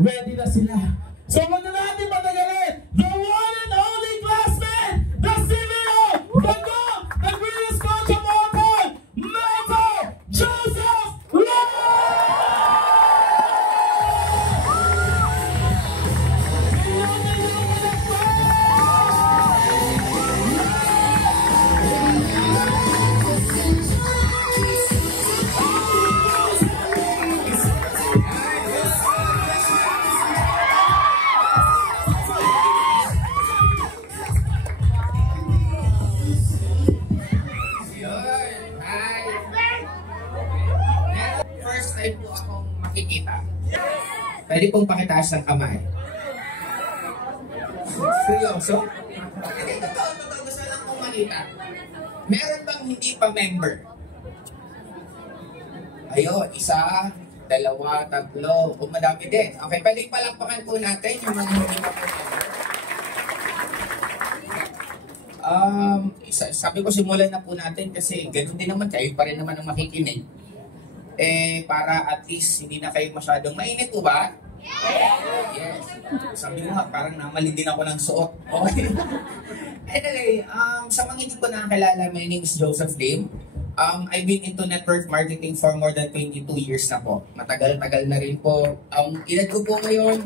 Ready na sila. So wag na natin patagalin. The one and only classmate, the CVO, the GOAT, the greatest coach of all time, Michael Joseph Long! Pwede pong pakitaas ng kamay. Seryoso? Hindi, totoo. Gusto lang pong makita. Meron bang hindi pa member? Ayun, isa, dalawa, tatlo, kung madami din. Okay, pwede palakpakan po natin yung mga hindi pa po member. Sabi ko simulan na po natin kasi ganun din naman kayo pa rin naman ang makikinig. Para at least hindi na kayo masyadong mainit po ba? Yes. Sabi ko nga, parang namalin din ako ng suot. Okay. Anyway, sa mga hindi ko nakakilala, my name is Joseph Lim. I've been into network marketing for more than 22 years na po. Matagal-tagal na rin po. Edad ko po ngayon,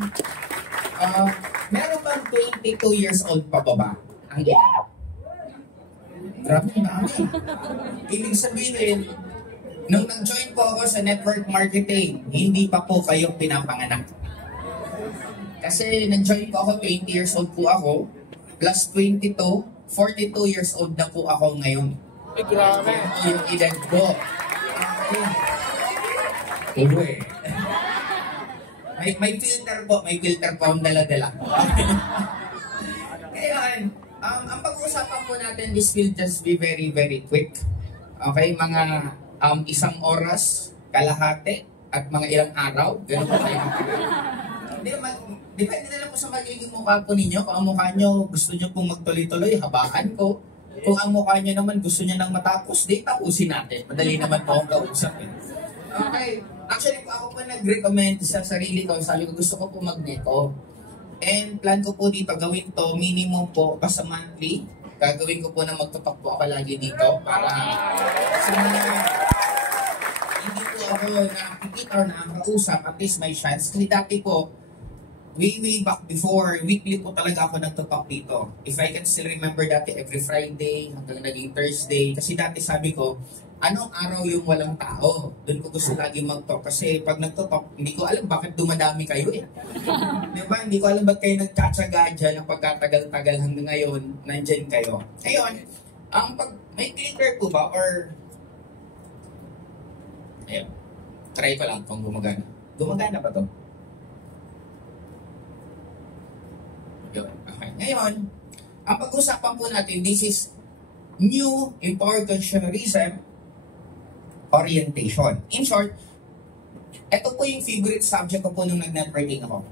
meron bang 22 years old pa ba? Ang edad? Grabe na kami. Ibig sabihin, nung nag-join po ako sa network marketing, hindi pa po kayo pinapanganak. Kasi nag-join po ako, 20 years old po ako, plus 22, 42 years old na po ako ngayon. Grabe. Yung edad ko. Okay. May filter po ang dala-dala. Ngayon, ang pag-uusapan po natin, this will just be very, very quick. Okay, mga isang oras, kalahati, at mga ilang araw. Ganun po tayo. Depende na lang po sa magiging mukha po ninyo. Kung ang mukha nyo gusto nyo pong magtuloy-tuloy, habaan ko. Kung ang mukha nyo naman gusto nyo nang matapos, di tapusin natin. Madali naman po ang kausap. Okay. Actually, ako po nag-recommend sa sarili ko. Sabi ko, gusto ko po magneto. And plan ko po dito, gawin to minimum po basta monthly. Gagawin ko po na magtutok po ako lagi dito para sa mga hindi po ako nakakikita or nakakausap, at least may chance. Kasi dati po, way back before, weekly po talaga ako nagtutok dito. If I can still remember dati, every Friday hanggang naging Thursday. Kasi dati sabi ko, anong araw yung walang tao? Doon ko gusto lagi mag-talk. Kasi pag nagtutok, hindi ko alam bakit dumadami kayo eh. Diba? Hindi ko alam ba't kayo nagtsatsaga dyan ng pagkatagal-tagal hanggang ngayon, nandyan kayo. Ngayon, may clicker po ba? Or, ayun, try ko lang kung gumagana. Gumagana ba to? Okay. Ngayon, ang pag-usapan po natin, this is new empowered consumerism orientation. In short, ito po yung favorite subject ko po nung nag-networking ako.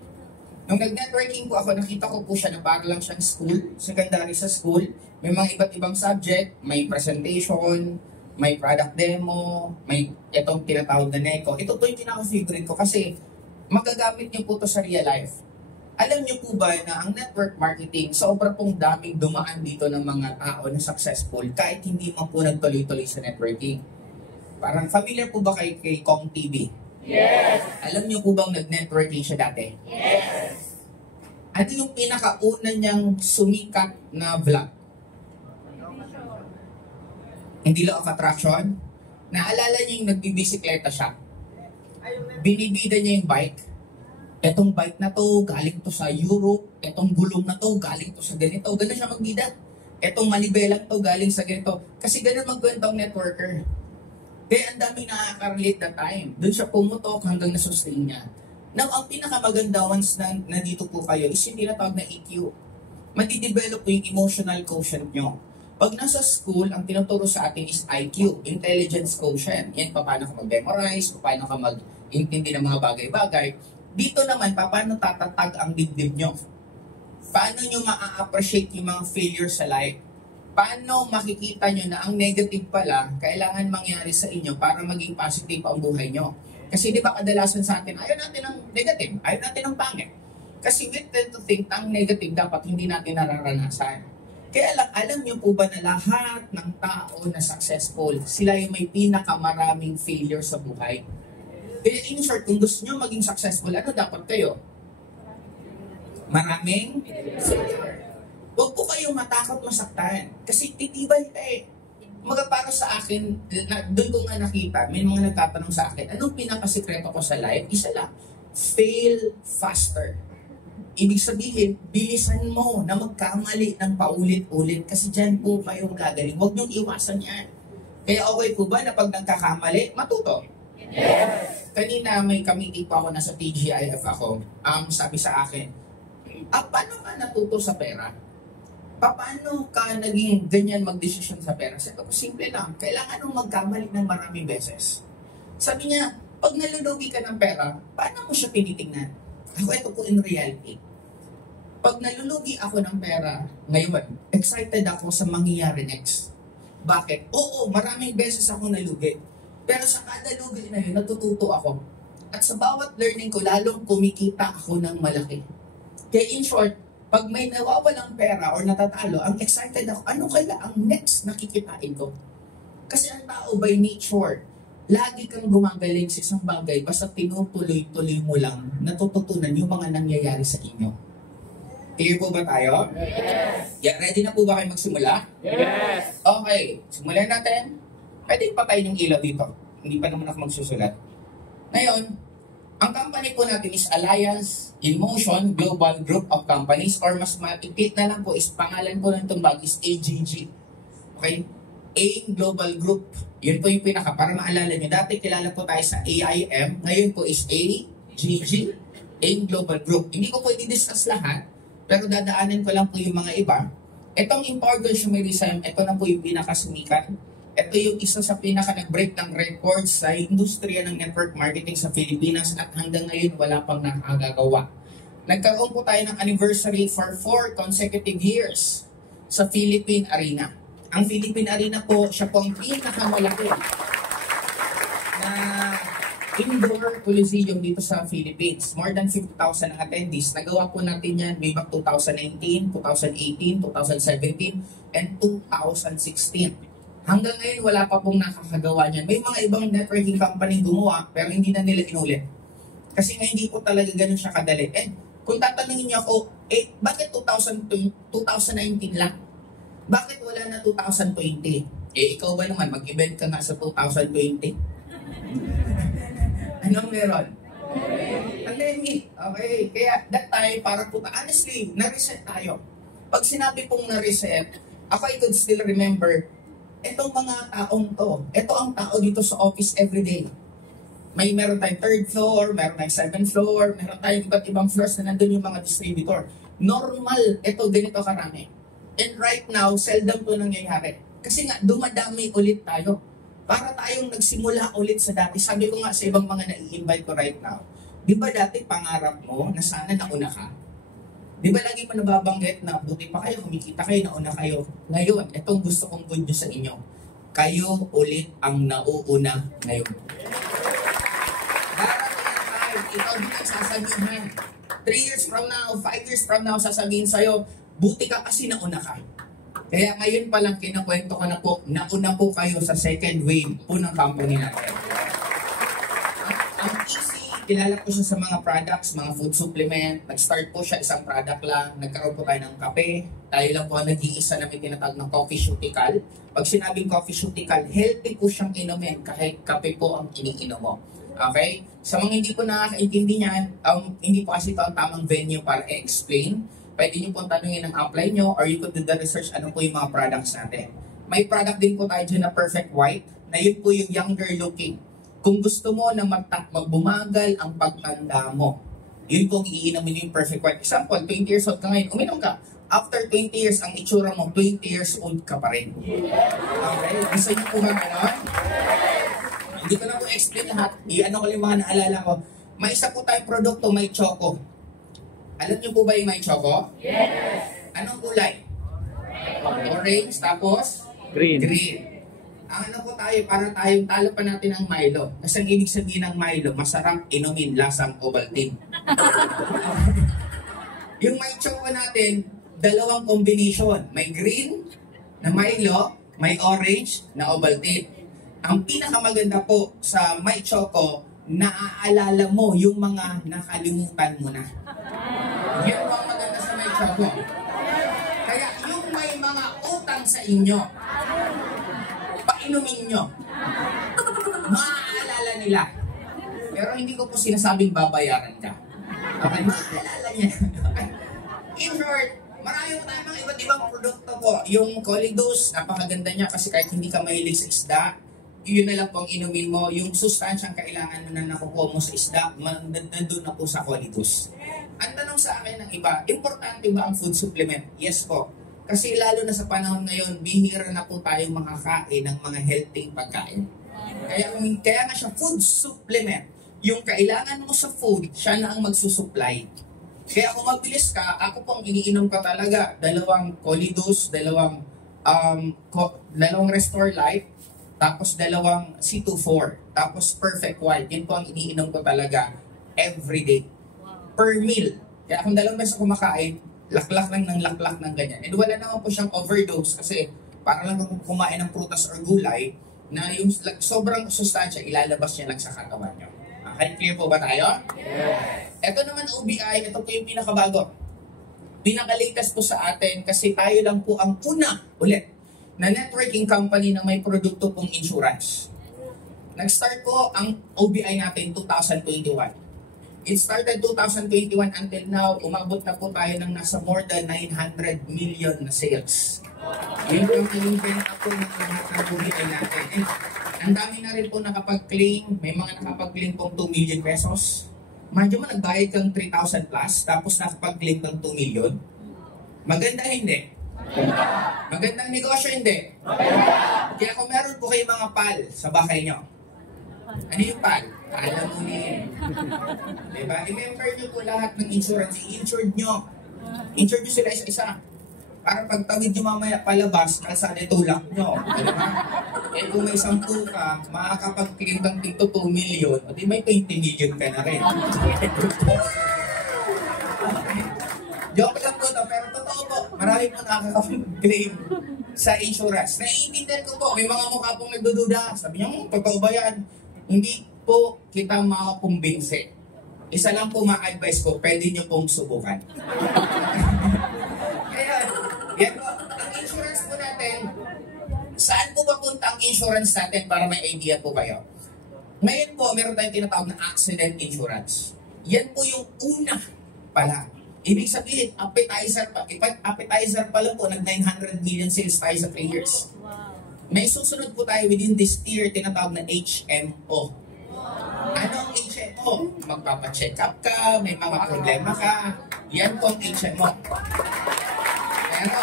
Nung nag-networking po ako, nakita ko po siya na para lang siyang school, secondary sa school. May mga iba't ibang subject, may presentation, may product demo, may itong tinatawag na NECO. Ito po yung pinaka-favorite ko kasi magagamit niyo po to sa real life. Alam niyo po ba na ang network marketing, sobra pong daming dumaan dito ng mga tao na successful kahit hindi man po nagtuloy-tuloy sa networking. Parang familiar po ba kay Kong TV? Yes! Alam niyo po bang nag-networking siya dati? Yes! Ano yung pinakauna niyang sumikat na vlog? Hindi law of attraction? Naalala niyo yung nagbibisikleta siya? Binibida niya yung bike? Etong bike na to, galing to sa Europe. Etong gulong na to, galing to sa ganito. Ganun siya magbida. Etong manibelang to, galing sa ganito. Kasi ganun magkwento ang networker. Kaya ang daming nakaka-relate na time. Doon siya pumutok hanggang na-sustain niya. Now, ang pinakamaganda once na nandito po kayo is yung tinatawag na EQ. Madidevelop po yung emotional quotient nyo. Pag nasa school, ang tinuturo sa atin is IQ, Intelligence Quotient. Yan, paano ka mag-memorize, paano ka mag-intindi ng mga bagay-bagay. Dito naman, paano tatatag ang dibdib nyo? Paano nyo ma-appreciate yung mga failures sa life? Paano makikita nyo na ang negative pala, kailangan mangyari sa inyo para maging positive ang buhay nyo? Kasi di ba kadalasan sa atin, ayaw natin ng negative, ayaw natin ng pangit. Kasi we tend to think ang negative dapat hindi natin nararanasan. Kaya lang, alam niyo po ba na lahat ng tao na successful, sila yung may pinakamaraming failure sa buhay? Kaya in short, kung gusto niyo maging successful, ano dapat kayo? Maraming failure. Huwag po kayong matakot masaktan. Kasi titibay tayo. Mga para sa akin, doon ko nga nakita, may mga nagtatanong sa akin, anong pinakasikreto ko sa life? Isa lang, fail faster. Ibig sabihin, bilisan mo na magkamali ng paulit-ulit kasi dyan po kayo gagaling. Huwag niyong iwasan yan. Kaya okay po ba na pag nagkakamali, matuto? Yes! Kanina may committee pa ako, nasa TGIF ako, sabi sa akin, paano ka natuto sa pera? Paano ka naging ganyan magdesisyon sa pera? Sabi ko, simple lang. Kailangan mong magkamali ng maraming beses. Sabi niya, pag nalulugi ka ng pera, paano mo siya tinitingnan? Ako, ito po in reality. Pag nalulugi ako ng pera, ngayon, excited ako sa mangyayari next. Bakit? Oo, maraming beses ako nalugi. Pero sa kada lugi na yun, natututo ako. At sa bawat learning ko, lalong kumikita ako ng malaki. Kaya in short, pag may nawawalang pera or natatalo, ang excited ako, ano kaya ang next na kikitain ko? Kasi ang tao by nature, lagi kang gumagaling sa isang bagay basta tinutuloy-tuloy mo lang natututunan yung mga nangyayari sa inyo. Clear po ba tayo? Yes! Yeah, ready na po ba kayo magsimula? Yes! Okay, simulan natin. Pwede patayin yung ilaw dito. Hindi pa naman ako magsusulat. Ngayon, ang company po natin is Alliance in Motion Global Group of Companies or mas matipid na lang po is pangalan po ng itong bag is AGG. Okay? A Global Group. Yun po yung pinaka, para maalala nyo. Dati kilala po tayo sa AIM. Ngayon po is AGG. A Global Group. Hindi ko po i-discuss lahat, pero dadaanan ko lang po yung mga iba. Itong Empowered Consumerism, ito na po yung pinakasumikat. Ito yung isa sa pinaka nag-break ng records sa industriya ng network marketing sa Pilipinas at hanggang ngayon wala pang nakagagawa. Nagkaroon po tayo ng anniversary for 4 consecutive years sa Philippine Arena. Ang Philippine Arena po, siya po ang pinakamalaki na indoor coliseum dito sa Philippines. More than 50,000 attendees. Nagawa po natin yan way back 2019, 2018, 2017, and 2016. Hanggang ngayon, wala pa pong nakakagawa niyan. May mga ibang networking company gumawa, pero hindi na nila inulit. Kasi nga hindi po talaga ganun siya kadali. And kung tatanungin niyo ako, bakit 2019 lang? Bakit wala na 2020? Ikaw ba naman, mag-event ka nga sa 2020? Anong meron? Pandemic. Okay. Kaya that time, parang honestly, na-reset tayo. Pag sinabi pong na-reset, ako I could still remember, etong mga taong to, ito ang tao dito sa office everyday. Meron tayong 3rd floor, meron tayong 7th floor, meron tayong iba't ibang floors na nandun yung mga distributor. Normal, ito ganito karami. And right now, seldom to nangyayari. Kasi nga, dumadami ulit tayo. Para tayong nagsimula ulit sa dati. Sabi ko nga sa ibang mga nai-invite ko right now, di ba dati pangarap mo na sana nauna ka? Di ba lagi mo nababanggit na buti pa kayo, kumikita kayo, nauna kayo. Ngayon, itong gusto kong good news sa inyo. Kayo ulit ang nauuna ngayon. Darating ang time, ikaw din ang sasabihin. 3 years from now, 5 years from now, sasabihin sa'yo, buti ka kasi nauna ka. Kaya ngayon pa lang kinakwento ko na po, nauna po kayo sa second wave po ng company natin. Ang easy, kilala ko siya sa mga products, mga food supplement. Nag-start po siya isang product lang. Nagkaroon po tayo ng kape. Tayo lang po ang nag-iisa na may tinatag ng coffeeceutical. Pag sinabing coffeeceutical, healthy po siyang inumin kahit kape po ang iniinom mo. Okay? Sa mga hindi po nakakaintindi niyan, hindi po kasi ito ang tamang venue para i-explain. Pwede niyo po tanungin ang upline nyo or you could do the research ano po yung mga products natin. May product din po tayo dyan na Perfect White na yun po yung younger looking. Kung gusto mo na magbumagal ang pagtanda mo, yun po iinumin yung Perfect White. Example, 20 years old ka ngayon, uminom ka. After 20 years, ang itsura mo, 20 years old ka pa rin. Okay? Gusto niyo po ba gano'n? Hindi ko na po explain lahat. Ano ko yung mga naalala ko. May isa po tayong produkto, may choco. Alam niyo po ba yung may choco? Yes! Anong kulay? Orange, tapos? Green. ang ano po tayo, para tayong talo pa natin ang Milo. Kasi ang ibig sabihin ng Milo, masarap inumin, lasang Ovaltine. Yung may choco natin, dalawang combination. May green na Milo, may orange na Ovaltine. Ang pinakamaganda po sa may choco, naaalala mo yung mga nakalimutan mo na. Yan po ang maganda sa may choco. Kaya yung may mga utang sa inyo, painumin nyo. Maaalala nila. Pero hindi ko po sinasabing babayaran ka. Okay, maaalala niya. In short, marami po tayo mga iba't ibang produkto po. Yung Colidus, napakaganda niya kasi kahit hindi ka mahilig sa isda, yun na lang po ang inumin mo. Yung sustansyang kailangan mo na nakukuha mo sa isda, nandun na po sa Colidus. Ang tanong sa akin ng iba, importante ba ang food supplement? Yes po. Kasi lalo na sa panahon ngayon, bihira na po tayong makakain ng mga healthy pagkain. Kaya nga siya food supplement. Yung kailangan mo sa food, siya na ang magsusupply. Kaya kung mabilis ka, ako pong iniinom ka talaga, dalawang Colidus, dalawang Restore Life, tapos dalawang C24, tapos Perfect White. Yun po ang iniinom ko talaga everyday. Per meal. Kaya kung dalawang beses kumakain, laklak lang ng laklak ng ganyan. And wala naman po siyang overdose kasi para lang kung kumain ng prutas or gulay na yung sobrang sustansya ilalabas niya lang sa katawan niyo. Okay, clear po ba tayo? Yes! Ito naman OBI, ito po yung pinakabago. Pinaka-latest po sa atin kasi tayo lang po ang una ulit na networking company na may produkto pong insurance. Nag-start po ang OBI natin 2021. It started 2021 until now, umabot na po tayo ng nasa more than 900 million na sales. Yun po yung benta po ng lahat ng OBI natin. And ang dami na rin po nakapag-claim, may mga nakapag-claim pong 2 million pesos. Medyo mo nagbayad kang 3,000 plus, tapos nakapag-claim ng 2 million. Maganda hindi? Magandang negosyo hindi? Kaya kung meron po kayo mga PAL sa bahay nyo, ano yung PAL? Alam mo niya. Diba? I-member nyo po lahat ng insurance. I-insured nyo. Insured nyo sila isa-isa. Para pag tawid nyo mamaya palabas, kalsada tulak nyo. Diba? Eh kung may 10 ka, makakapag-claim ng dito 2 million, o di may 20 million ka na rin. Joke lang po ito, pero totoo po, marami po nakakapag-claim sa insurance. Naiintindihan ko po, may mga mukha pong nagdududa. Sabi niyo, totoo ba yan? Hindi po kita makakumbinse. Isa lang po ma-advise ko, pwede niyo pong subukan. Kaya, yan po, ang insurance po natin, saan po papunta ang insurance natin para may idea po kayo? Ngayon po, meron tayong tinatawag na accident insurance. Yan po yung una pala. Ibig sabihin, appetizer pa lang po, nag-900 million sales tayo sa 3 years. May susunod po tayo within this tier, tinatawag na HMO. Anong HMO? Magpapacheck up ka, may mga problema ka, yan po ang HMO. Pero,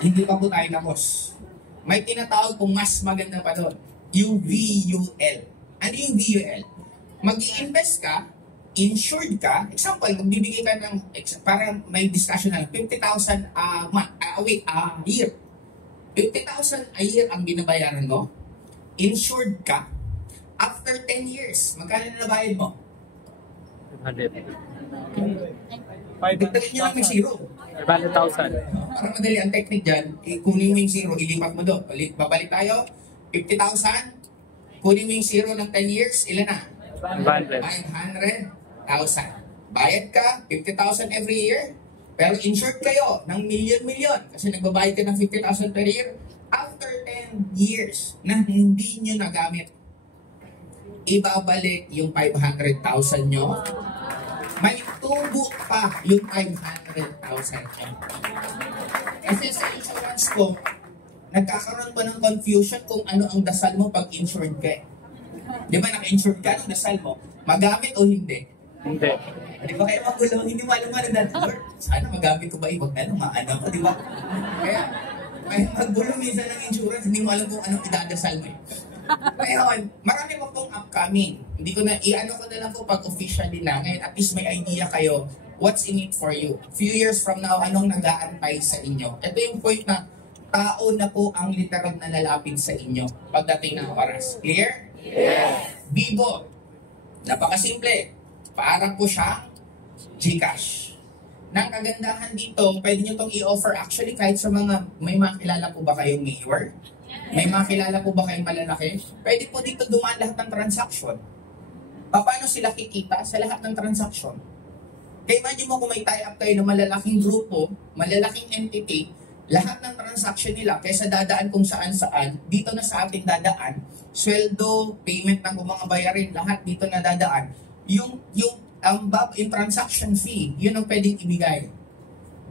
hindi pa po tayo tapos. May tinatawag pong mas maganda pa doon, yung VUL. Ano yung VUL? Mag-i-invest ka, insured ka, example, magbibigay ka ng, parang may discussion na 50,000 a year. 50,000 a year ang binabayaran mo, insured ka, after 10 years, magkano na nabayad mo? 500. Dagdagan nyo lang may zero. 500,000. Para madali ang technique dyan, kunin mo yung zero, ilipat mo doon. Babalik tayo, 50,000, kunin mo yung zero ng 10 years, ilan na? 500,000. Bayad ka, 50,000 every year, pero insured kayo ng million-million kasi nagbabayad ka ng 50,000 per year. After 10 years na hindi nyo nagamit, ibabalik yung 500,000 nyo. May tubo pa yung 500,000. Kasi sa insurance ko, nagkakaroon ba ng confusion kung ano ang dasal mo pag insured ka? Di ba naka-insured ka ng dasal mo? Magamit o hindi? Hindi. Di ba kaya magulo, hindi mo alam nga Lord, sana magamit ko ba ibang maano ko, di ba? Kaya magulo minsan ng insurance, hindi mo alam kung anong idadasal mo eh. Ngayon, marami mo pong upcoming. Hindi ko na, i-ano ko na lang po pag officially na. Ngayon, at least may idea kayo what's in it for you. Few years from now, anong nag-aantay sa inyo. Ito yung point na tao na po ang literal na lalapit sa inyo pagdating ng oras. Clear? Yes! Bibo. Napakasimple. Para po siya GCash. Nang kagandahan dito, pwede nyo itong i-offer actually kahit sa mga, may mga kilala po ba kayong mayor? May mga kilala po ba kayong malalaki? Pwede po dito dumaan lahat ng transaction. Paano sila kikita? Sa lahat ng transaction. Kaya imagine mo kung may tie-up kayo ng malalaking grupo, malalaking entity, lahat ng transaction nila, kaysa dadaan kung saan-saan, dito na sa ating dadaan, sweldo, payment ng mga bayarin, lahat dito na dadaan. Yung transaction fee, yun ang pwedeng ibigay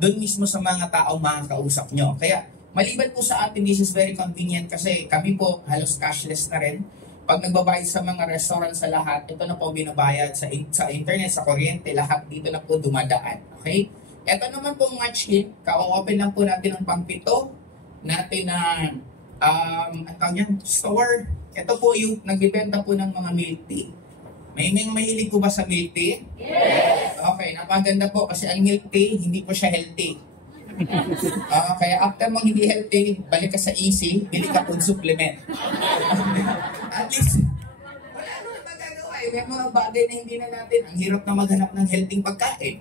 doon mismo sa mga taong makakausap nyo. Kaya, maliban po sa atin, this is very convenient kasi kami po halos cashless na rin. Pag nagbabayad sa mga restaurant sa lahat, ito na po binabayad sa internet, sa kuryente, lahat dito na po dumadaan. Okay? Ito naman po match kit, ka-open lang po natin ang pang-pito natin na store. Ito po yung nagbibenta po ng mga milk tea. May mahilig po ba sa milk tea? Yes! Okay, napaganda po kasi ang milk tea, hindi po siya healthy. Kaya after mo hindi healthy, balik ka sa easy, bili ka po supplement. At least, wala naman magagawa. May mga bagay na hindi na natin. Ang hirap na maghanap ng healthy pagkain.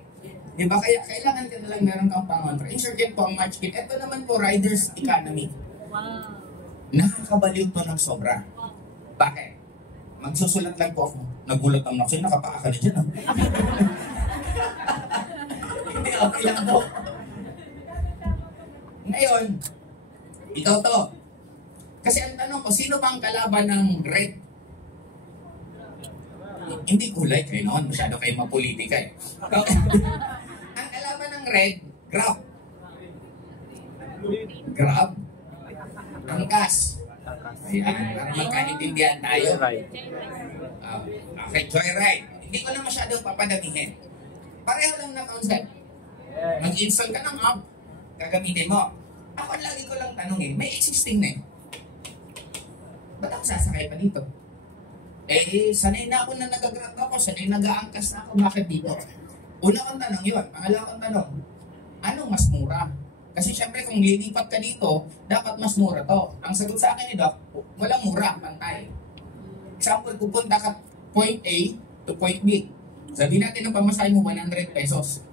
Diba? Kaya kailangan ka na lang meron kang pangontra. Insert yan po ang match kit. Ito naman po, Riders Economy. Wow. Nakakabaliw to ng sobra. Bakit? Magsusulat lang po ako. Nagulat ang naksin, nakapaa ka na dyan. Hindi, okay lang to. Ngayon, ikaw to. Kasi ang tanong ko, sino bang kalaban ng red? Hindi kulay kayo noon, masyado kayo mapolitika eh. Ang kalaban ng red, Grab. Grab. Angkas. Ayan, para magkaintindihan tayo. Okay, Joyride. Hindi ko na masyadong papadamihin. Pareho lang na concept. Mag-install ka ng app, gagamitin mo. Ako lagi ko lang tanongin, may existing na eh. Ba't ako sasakay pa dito? Sanay na ako na nag-grab ako, sanay nag-aangkas na ako, bakit dito? Una kong tanong yun. Pangalawang tanong, anong mas mura? Kasi syempre kung lilipat ka dito, dapat mas mura to. Ang sagot sa akin ni Doc, walang mura, pantay. Example, pupunta ka point A to point B. Sabihin natin ang pamasahe mo 100 pesos.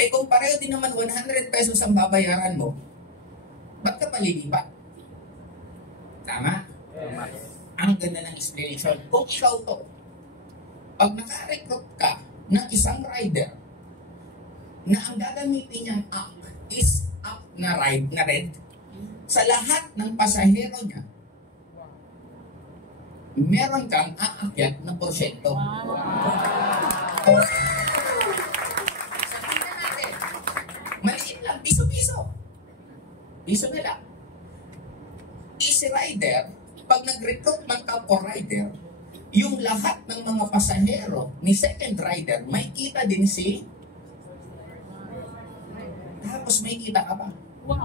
Kung pareho din naman 100 pesos ang babayaran mo, ba't ka palilipat? Tama? Tama. Ang ganda ng explanation. Kung ikaw to, pag naka-recruit ka ng isang rider na ang gagamitin niyang app is app na ride na red, sa lahat ng pasahero niya, meron kang aakyat na porsyento. Sabihin na natin, maliit lang, piso-piso. Piso na lang. Easy rider, pag nag-recruit ng kapwa rider, yung lahat ng mga pasahero ni second rider, may kita din si tapos may kita ka pa. Wow!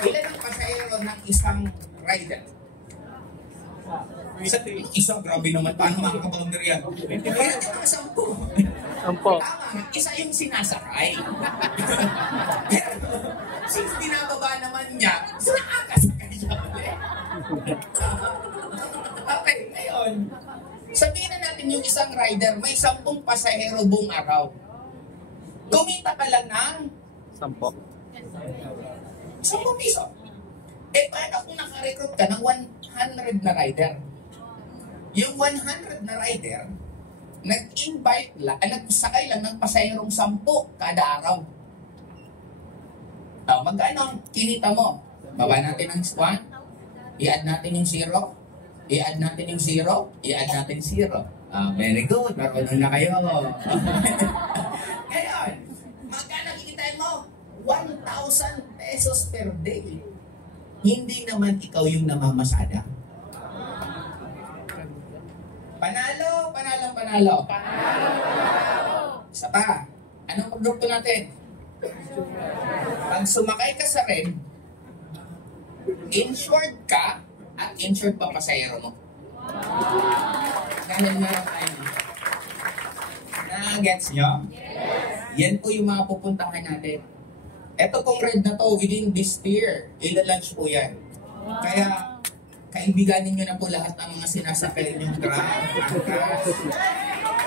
Ilan ang pasahero ng isang rider? Isa, grabe naman. Paano makakapag-under yan? Kaya ito ang 10. Tama, isa yung sinasakay. Pero, since binababa naman niya, nakakasakay siya ulit. Okay, ngayon, sabihin na natin yung isang rider, may 10 pasahero buong araw. Kumita ka lang ng 10 piso. Paano kung nakarecruit ka ng 100 na rider? Yung 100 na rider, nag-invite lang, nagsakay lang ng pasaherong 10 kada araw. Magkano ang kinita mo? Baba natin ang 1, i-add natin yung 0, i-add natin yung 0, i-add natin 0. Very good, marunong na kayo. Ngayon, magkano kikitain mo? 1,000 pesos per day. Hindi naman ikaw yung namamasada. Panalo, panalo, panalo. Isa pa, anong produkto natin? Pag sumakay ka sa red, insured ka at insured pa pasahero mo. Dahil meron tayo. Na-gets nyo? Yes. Yan po yung mga pupuntahan natin. Ito pong red na to, within this year, ilalunch po yan. Kaya, kaibiganin nyo na po lahat ng mga sinasakay ninyong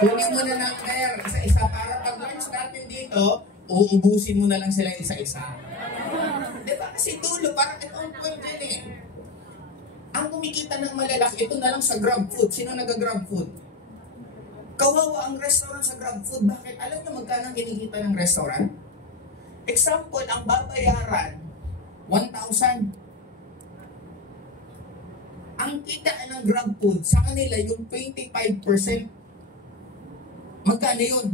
kunin mo na lang kaya isa-isa para pag lunch natin dito, uubusin mo na lang sila isa-isa. Diba? Kasi dulo, parang ito ang point din eh. Ang kumikita ng malalaki, ito na lang sa Grab Food. Sino nag-Grab Food? Kawawa ang restaurant sa Grab Food. Bakit? Alam niyo magkano ang kinikita ng restaurant? Example, ang babayaran, 1,000. Ang kita ng Grab Food, sa kanila yung 25%. Magkano yun?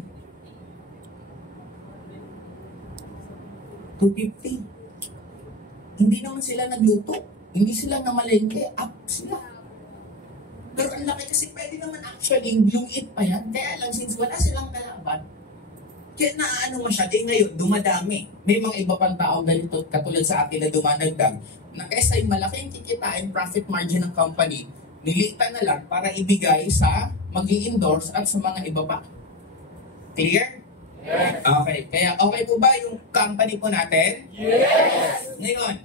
250. Hindi naman sila nagluto. Hindi sila namalengke. Up sila. Pero ang laki kasi pwede naman actually yung eat pa yan. Kaya lang since wala silang kalaban, kaya naano masyado. Ngayon, dumadami. May mga iba pang tao ganito, katulad sa atin na dumadagdag, na kaysa yung malaking kikitain profit margin ng company, nilitan na lang para ibigay sa mag-i-endorse at sa mga iba pa. Clear? Yes. Okay. Kaya okay po ba yung company po natin? Yes! Ngayon,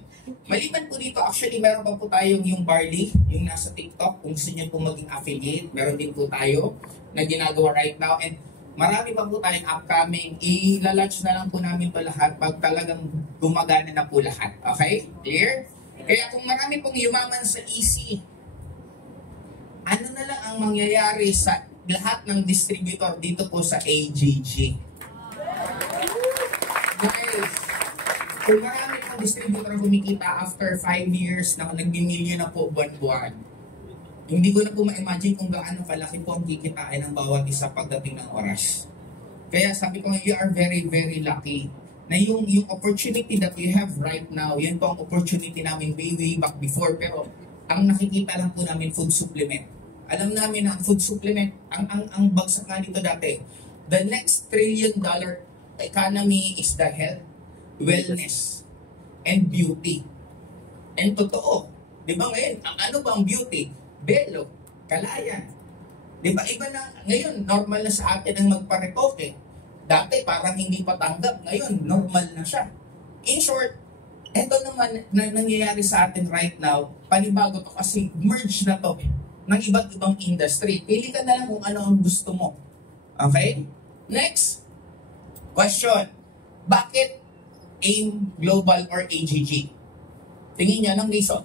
maliban po dito, actually meron pa po tayong yung Barley, yung nasa TikTok, kung gusto nyo po maging affiliate, meron din po tayo na ginagawa right now. And marami pa po tayong upcoming. I-launch na lang po namin po lahat pag talagang gumagana na po lahat. Okay? Clear? Kaya kung marami pong yumaman sa EC, ano na lang ang mangyayari sa lahat ng distributor dito po sa AGG? Guys, kung marami pong distributor kumikita after 5 years na nag-milyon na po buwan-buwan, hindi ko na po ma-imagine kung gaano kalaki po ang kikitain ng bawat isa pagdating ng oras. Kaya sabi ko, you are very, very lucky na yung opportunity that we have right now, yan po ang opportunity namin way back before. Pero ang nakikita lang po namin food supplement. Alam namin na ang food supplement, ang bagsak nga nito dati, the next $1 trillion economy is the health, wellness, and beauty. And totoo, di ba ngayon, ano ba ang beauty? Belo, kalayan. Di ba iba na, ngayon, normal na sa atin ang magparetoke. Dati parang hindi pa tanggap, ngayon, normal na siya. In short, eto naman na nangyayari sa atin right now, panibago to kasi merge na to ng iba't ibang industry. Pili ka na lang kung ano ang gusto mo. Okay? Next question. Bakit AIM Global or AGG? Tingin niya ng reason.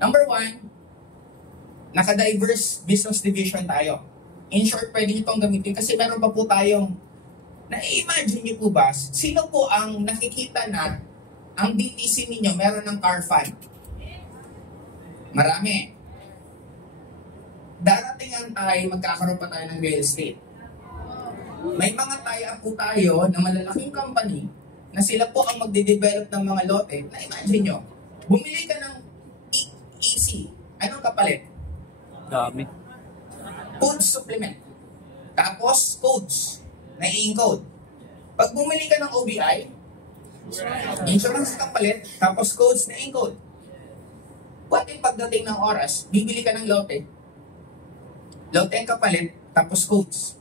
Number 1, naka-diverse business division tayo. In short, pwede nyo itong gamitin kasi meron pa po tayong, na-imagine nyo po ba, sino po ang nakikita na ang DTC ninyo meron ng car fund? Marami. Darating ang time, magkakaroon pa tayo ng real estate. May mga tie-up po tayo na malalaking company na sila po ang magde-develop ng mga lote. Na-imagine nyo, bumili ka ng EC. Anong kapalit? Dami. Food supplement. Tapos codes na i-encode. Pag bumili ka ng OBI, insurance kapalit, tapos codes na i-encode. What if pagdating ng oras, bibili ka ng lote? Lote ang kapalit, tapos codes.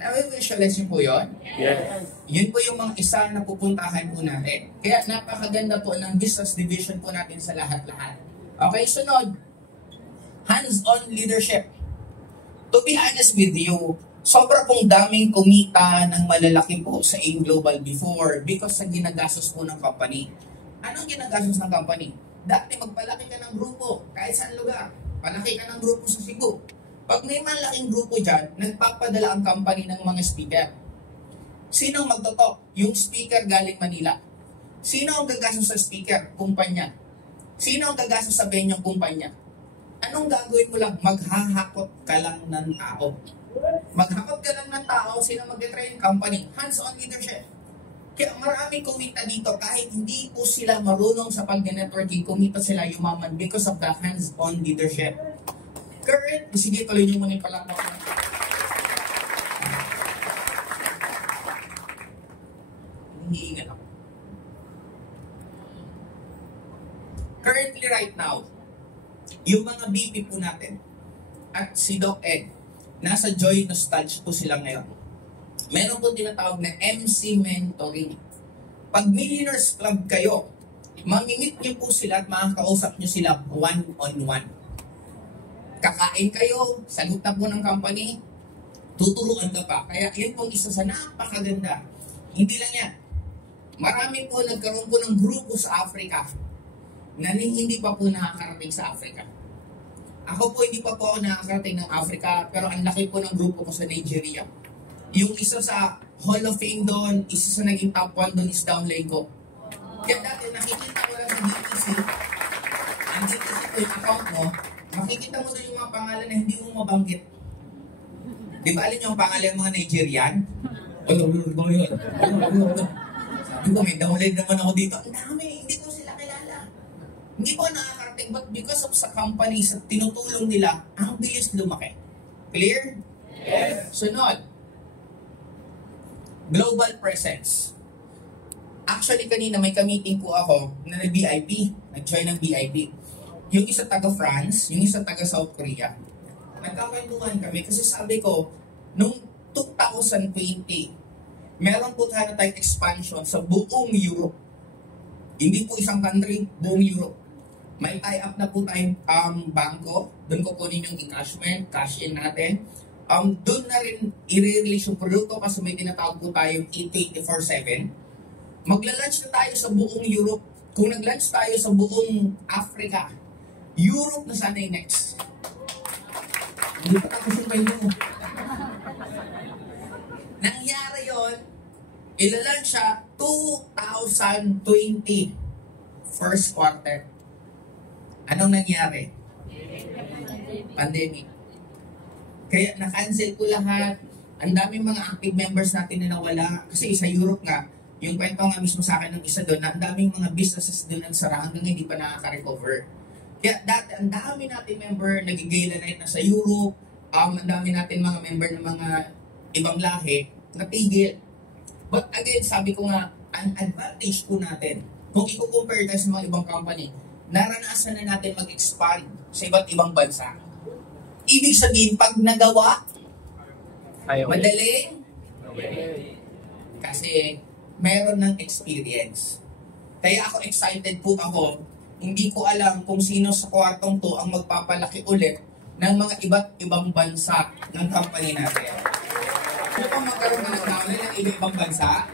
Na-visualize niyo po yun? Yes. Yun po yung mga isa na pupuntahan po natin. Kaya napakaganda po ng business division po natin sa lahat-lahat. Okay, sunod. Hands-on leadership. To be honest with you, sobra pong daming kumita ng malalaki po sa AIM Global before because sa ginagastos po ng company. Anong ginagastos ng company? Dati magpalaki ka ng grupo kahit saan lugar. Palaki ka ng grupo sa Cebu. Pag may malaking grupo dyan, nagpapadala ang company ng mga speaker. Sino ang magtotok? Yung speaker galing Manila. Sino ang gagastos sa speaker? Kumpanya. Sino ang gagastos sa venue? Kumpanya. Anong gagawin mo lang? Maghahakot ka lang ng tao. Maghakot ka lang ng tao, sino mag-train? Company. Hands-on leadership. Kaya maraming kumita dito kahit hindi po sila marunong sa pag-networking, kumita sila yumaman because of the hands-on leadership. Current, sige tuloy niyo muna yung palakpakan. Hinihingan ako. Currently right now, yung mga BP po natin at si Doc Ed, nasa Joy Nostalgia po sila ngayon. meron po tinatawag na MC mentoring. Pag Millionaires Club kayo, mamimit niyo po sila at makakausap niyo sila one-on-one. Kakain kayo, sagot na po ng company, tuturuan ka pa. Kaya yun pong isa sa napakaganda. Hindi lang yan. Marami po nagkaroon po ng grupo sa Africa na hindi pa po nakakarating sa Africa. Ako po hindi pa po ako nakakarating ng Africa, pero ang laki po ng grupo ko sa Nigeria. Yung isa sa Hall of Fame doon, isa sa naging top 1 doon is downline ko. Kaya dati nakikita ko lang sa DTC, ang DTC ko yung account mo, makikita mo doon yung mga pangalan na hindi mo mabanggit. Di ba alin yung pangalan ng mga Nigerian? Sabi ko, may downline naman ako dito. Ang dami, hindi ko sila kilala. Hindi ko nakakarating, but because of sa company, sa tinutulong nila, ang bilis lumaki. Clear? Yes. Sunod. Global presence. Actually, kanina may ka-meeting po ako na nag-VIP. Nag-join ng VIP. Yung isa taga France, yung isa taga South Korea. Nagkakwentuhan kami kasi sabi ko, nung 2020, meron po tayo tayong expansion sa buong Europe. Hindi po isang country, buong Europe. May tie-up na po tayong bangko. Doon ko kunin yung encashment, cash in natin. Doon na rin i-release yung produkto kasi may tinatawag po tayong E24/7. Magla-launch na tayo sa buong Europe. Kung nag-launch tayo sa buong Africa, Europe na sana yung next. Hindi pa tapos yung menu. Nangyari yun, ila-launch siya 2020, first quarter. Anong nangyari? Pandemic. Kaya na-cancel ko lahat. Ang daming mga active members natin na nawala. Kasi sa Europe nga, yung kwento nga mismo sa akin ng isa doon, na ang daming mga businesses doon nagsara hanggang hindi pa nakaka-recover. Kaya dati, ang dami natin member, nagigala na sa Europe, ang dami natin mga member ng mga ibang lahi, natigil. But again, sabi ko nga, ang advantage po natin, kung i-compare tayo sa mga ibang company, naranasan na natin mag-expand sa iba't ibang bansa. Ibig sabihin, pag nagawa, madaling, kasi meron ng experience. Kaya ako excited po ako, hindi ko alam kung sino sa kwartong to ang magpapalaki ulit ng mga iba't ibang bansa ng company natin. Kung pa magkaroon na nagkawala ng iba-ibang bansa,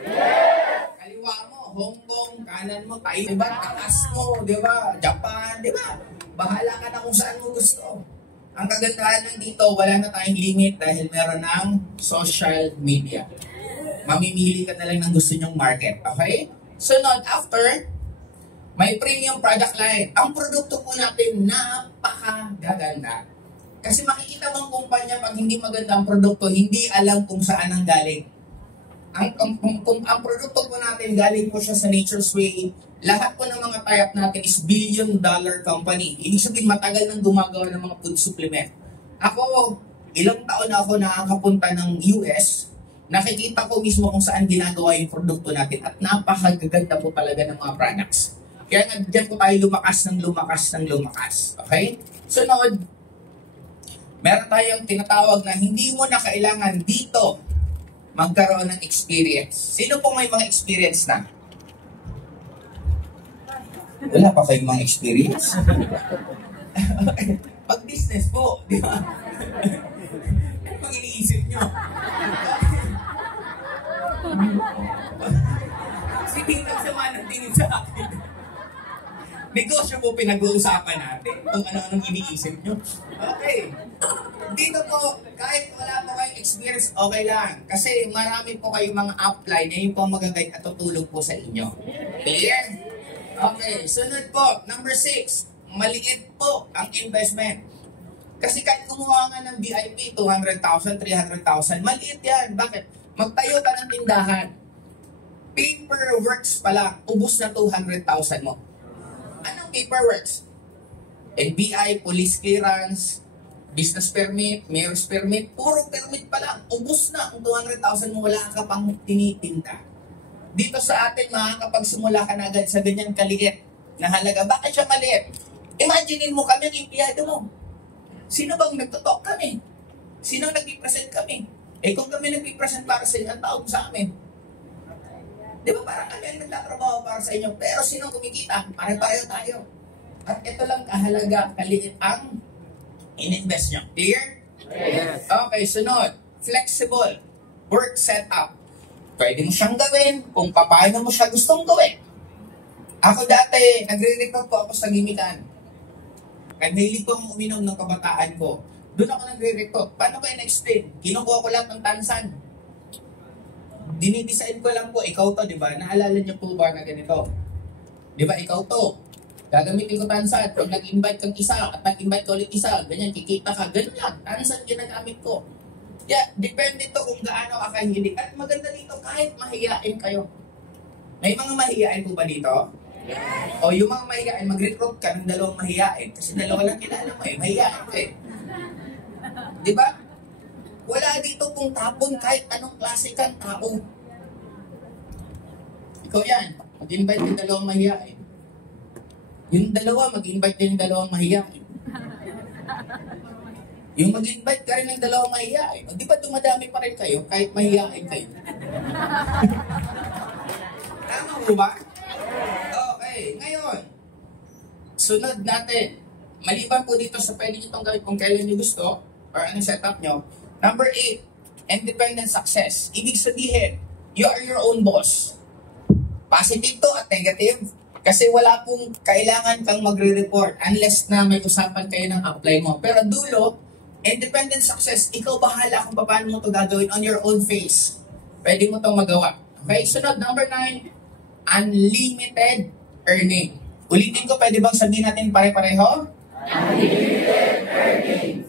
kaliwa mo, Hong Kong, kanan mo, Taiwan, taas mo, di ba? Japan, di ba? Bahala ka na kung saan mo gusto. Ang kagandahan lang dito, wala na tayong limit dahil meron ng social media. Mamimili ka na lang ng gusto nyong market, okay? Sunod, after, may premium product line. Ang produkto po natin, napakagaganda. Kasi makikita mo ang kumpanya pag hindi maganda ang produkto, hindi alam kung saan ang galing. Ang produkto po natin, galing po siya sa Nature's Way. Lahat po ng mga tie-up natin is billion-dollar company. Ibig sabihin, matagal nang gumagawa ng mga food supplement. Ako, ilang taon na ako nakakapunta ng US, nakikita ko mismo kung saan ginagawa yung produkto natin at napakagaganda po talaga ng mga products. Kaya nandiyan po tayo lumakas ng lumakas. Okay? Sunod, meron tayong tinatawag na hindi mo na kailangan dito magkaroon ng experience. Sino po may mga experience na? Wala pa kayong mga experience? Pag business po, di ba? Ano pang iniisip nyo? Si Titang sama ng tingin sa akin. Negosyo po pinag-uusapan natin kung ano-anong iniisip nyo. Okay. Dito po, kahit wala po kayong experience, okay lang. Kasi marami po kayong mga upline na yung po mag-guide at tutulong po sa inyo. Clear? Okay, sunod po, number 6, maliit po ang investment. Kasi kahit kumuha nga ng VIP, 200,000, 300,000, maliit yan. Bakit? Magtayo ka ng tindahan. Paperworks pala, ubus na 200,000 mo. Anong paperworks? NBI, police clearance, business permit, mayor's permit, puro permit pa lang, ubus na ang 200,000 mo, wala ka pang tinitinda. Dito sa atin, makakapagsimula ka na agad sa ganyan kaliit na halaga. Bakit siya maliit? Imaginein mo kami ang empleyado mo. Sino bang nagtotok kami? Sino nag-represent kami? Eh kung kami nag-present para sa inyo, ang tawag sa amin. Di ba parang kami ang nagtatrabaho para sa inyo, pero sinong kumikita? Pare-pareho tayo. At ito lang kahalaga, kaliit ang in-invest nyo. Clear? Yes. Okay, sunod. Flexible work setup. Pwede mo siyang gawin kung paano mo siya gustong gawin. Ako dati, nagre-recruit po ako sa gimikan. Naghilig po akong uminom ng kabataan ko. Doon ako nagre-recruit. Paano ko in-explain? Kinukuha ko lahat ng tansan. Dinidesign ko lang po, ikaw to, di ba? Naalala niyo po ba na ganito? Di ba, ikaw to. Gagamitin ko tansan. Pag nag-invite kang isa at nag-invite ko ulit isa, ganyan, kikita ka, ganyan lang. Tansan ginagamit ko. Yeah, depende to kung gaano ka kahilig. At maganda dito, kahit mahiyain kayo. May mga mahiyain po ba dito? Yes. O yung mga mahiyain, mag-recruit ka ng dalawang mahiyain. Kasi dalawa lang kilala mo eh, mahiyain ka eh. Di ba? Wala dito kung tapon kahit anong klase kang tao. Ikaw yan, mag-invite ng dalawang mahiyain. Yung dalawa, mag-invite din ng dalawang mahiyain. Yung mag-invite ka rin ng dalawang mahiyain. Di ba dumadami pa rin kayo kahit mahiyain kayo? Tama mo ba? Okay, ngayon, sunod natin. Maliban po dito sa pwede nyo itong gawin kung kailan nyo gusto or anong setup nyo. Number 8, independent success. Ibig sabihin, you are your own boss. Positive to at negative. Kasi wala pong kailangan kang magre-report unless na may usapan kayo ng apply mo. Pero dulo, independent success, ikaw bahala kung paano mo ito gagawin on your own face. Pwede mo itong magawa. Okay, sunod, number 9, unlimited earning. Ulitin ko, pwede bang sabihin natin pare-pareho? Unlimited earnings.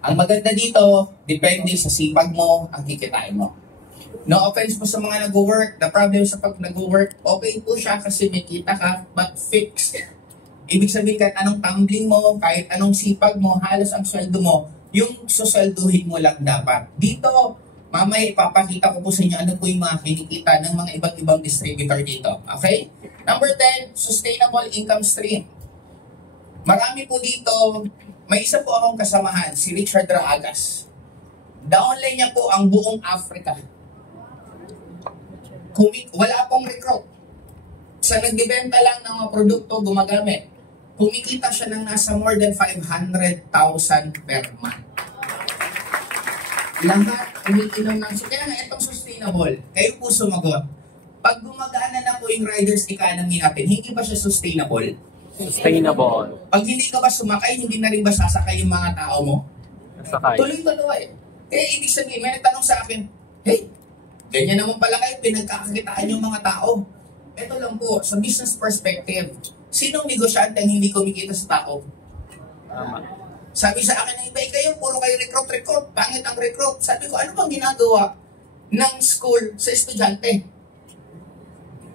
Ang maganda dito, depende sa sipag mo, ang kikitain mo. No offense po sa mga nag-work. The problem sa pag nag-work, okay po siya kasi may kita ka, but fixed. Ibig sabihin kahit anong tumbling mo, kahit anong sipag mo, halos ang sweldo mo, yung suswelduhin mo lang dapat. Dito, mamaya ipapakita ko po sa inyo ano po yung mga kinikita ng mga iba't ibang distributor dito. Okay? Number 10, sustainable income stream. Marami po dito, may isa po akong kasamahan, si Richard Raagas. Downline niya po ang buong Africa. Wala pong recruit. Sa nagbibenta lang ng mga produkto, gumagamit. Kumikita siya ng nasa more than 500,000 per month. Lahat umiinom ng... Kaya nga itong sustainable, kayo po sumagot. Pag gumagana na po yung riders economy natin, hindi ba siya sustainable? Sustainable. Pag hindi ka ba sumakay, hindi na rin ba sasakay yung mga tao mo? Sakay. Tuloy-tuloy. Kaya ibig sabihin, may nagtanong sa akin, hey, ganyan naman pala kayo, pinagkakakitaan yung mga tao. Ito lang po, sa business perspective, sinong negosyante ang hindi kumikita sa tao? Tama. Sabi sa akin ng iba, kayo, puro kayo recruit, pangit ang recruit. Sabi ko, ano bang ginagawa ng school sa estudyante?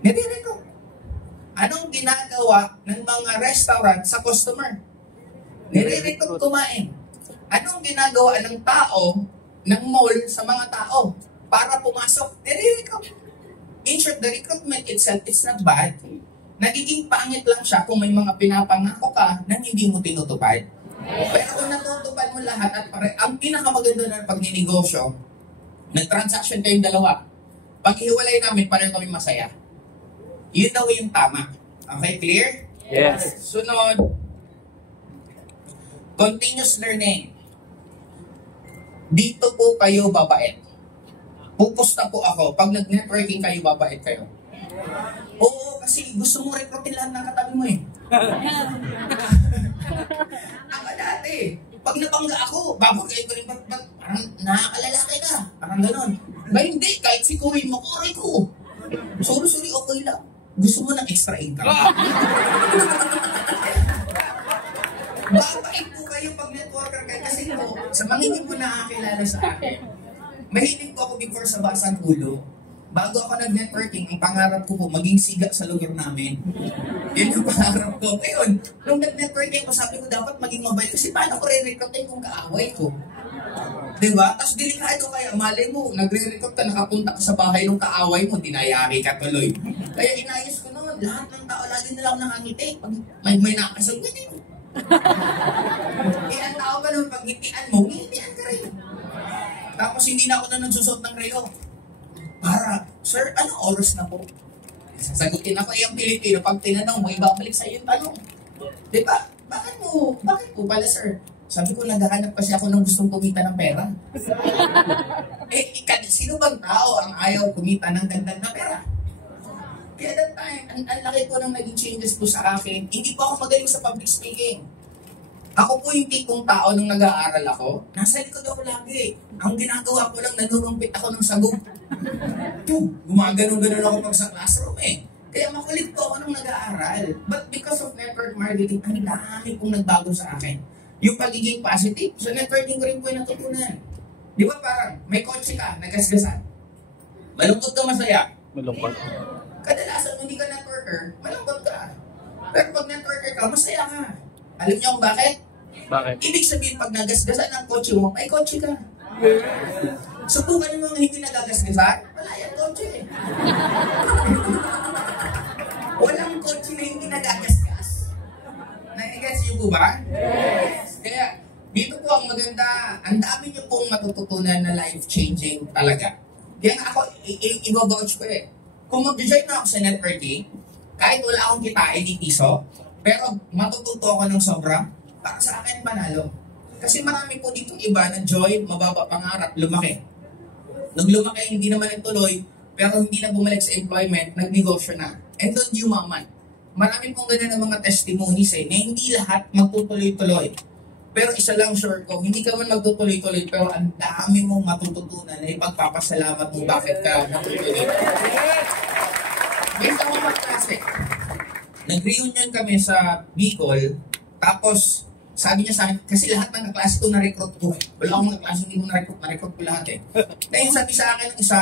Nire-recruit. Anong ginagawa ng mga restaurant sa customer? Nire-recruit kumain. Anong ginagawa ng tao, ng mall sa mga tao para pumasok? Nire-recruit. In short, the recruitment itself, it's not bad. Nagiging pangit lang siya kung may mga pinapangako ka na hindi mo tinutupad. Pero kung natutupad mo lahat at ang pinakamaganda na pag ninegosyo, nag-transaction kayong dalawa. Pag ihiwalay namin, pareho kami masaya. Yun daw yung tama. Okay, clear? Yes. Sunod, continuous learning. Dito po kayo babait. Pupusta po ako. Pag nag-networking kayo, babait kayo. Oo, kasi gusto mo recruitin lahat ng katabi mo eh. Ako dati, pag nabangga ako, babagay ko rin, parang nakakalalaki ka. Parang gano'n. Ba hindi, kahit sikuhin mo, koray ko. Sorry, okay lang. Gusto mo ng extra income. Babait po kayo pag networker kayo kasi po, sa mga hindi po nakakilala sa akin, mahilig po ako before sa Basang Ulo. Bago ako nag-networking, ang pangarap ko po, maging siga sa lugar namin. Yun yung pangarap ko. Ngayon, nung nag-networking ko, sabi ko dapat maging mabait kasi paano ko re-recruitin kung kaaway ko? Diba? Tapos delikado kaya, malay mo, nagre-recruit ka, nakapunta ka sa bahay ng kaaway mo, dinayari ka tuloy. Kaya inayos ko noon, lahat ng tao, lagi nila ako nakangiti. Pag may nakasal, ganyan. Ang tao pa naman, pag ngitian mo, ngitian ka rin. Tapos hindi na ako na nagsusot ng relo. Para, sir, ano oras na po? Sasagutin ako, yung Pilipino, pag tinanong mo, ibabalik sa iyo yung tanong. Di ba? Bakit po pala, sir? Sabi ko, naghahanap kasi ako ng gustong kumita ng pera. Sino bang tao ang ayaw kumita ng dagdag na pera? Kaya that time, ang laki po ng naging changes po sa akin. Hindi po ako magaling sa public speaking. Ako po yung tipong tao nung nag-aaral ako, nasa likod ako lagi. Ang ginagawa ko lang, nanurumpit ako ng sagong. Gumaganon-ganon ako pag sa classroom eh. Kaya makulit po ako nung nag-aaral. But because of network marketing, ang dami pong nagbago sa akin. Yung pagiging positive, sa networking ko rin po yung natutunan. Di ba parang may kotse ka, nagasgasan. Malungkot ka, masaya. Malungkot. Kadalasan, hindi ka networker, malungkot ka. Pero pag networker ka, masaya ka. Alam niyo kung bakit? Bakit? Ibig sabihin, pag nagasgasan ang kotse mo, may kotse ka. Subukan yung mga hindi nagagasgasan, wala yung kotse eh. Walang kotse na hindi nagagasgas. Nai-guess niyo po ba? Yes! Kaya, dito po ang maganda, ang dami niyo pong matututunan na life-changing talaga. Kaya ako, i-vouch ko eh. Kung mag-join na ako sa networking, kahit wala akong kitain ni piso, pero matututo ako ng sobra, para sa akin manalo. Kasi marami po ditong iba na join, mababa pangarap, lumaki. Nung lumaki, hindi naman nagtuloy, pero hindi na bumalik sa employment, nagnegosyo na. And doon yumaman. Marami pong ganun ng mga testimonies na hindi lahat magtutuloy-tuloy. Pero isa lang sure ko, hindi ka man magtutuloy-tuloy, pero ang dami mong matututunan na ipagpapasalamat mo bakit ka natutuloy. May isang mga klase. Nag-reunion kami sa Bicol, tapos sabi niya sa akin, kasi lahat ng kaklase ko na-recruit ko. Wala akong mga klase hindi ko na-recruit ko lahat eh. Dahil sabi sa akin ng isa,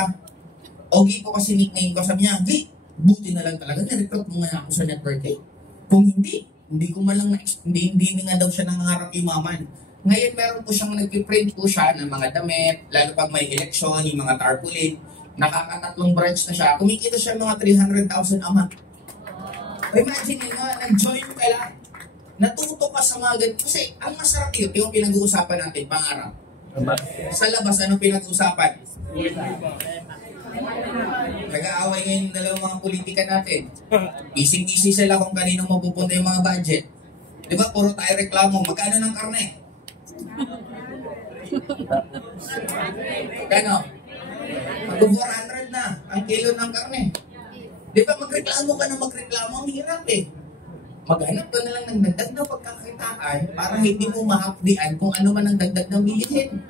Ogie po kasi nickname ko, sabi niya, Gi, buti na lang talaga, na-recruit mo nga ako sa networking. Kung hindi ko malang, hindi nga daw siya nangangarap yumaman. Ngayon meron po siyang nagpiprint po siya ng mga damit, lalo pag may election, yung mga tarpaulin, nakakatatlong branch na siya, kumikita siya mga 300,000 a month. Imagine nyo nga, nag-join ka lang. Natuto ka sa mga ganito. Kasi ang masarap yun, yung pinag-uusapan natin, pangarap. Sa labas, anong pinag-uusapan? Nag-aaway ngayon yung dalawang mga politika natin. Busy-busy sila kung kanino mapupunta yung mga budget. Di ba, puro tayo reklamo. Magkano ng karne? Magkano? Mag-400 na ang kilo ng karne. Di ba, magreklamo ka na magreklamo, ang hirap eh. Maghanap ka na lang ng dagdag na pagkakitaan para hindi mo mahapdian kung ano man ang dagdag ng bilihin.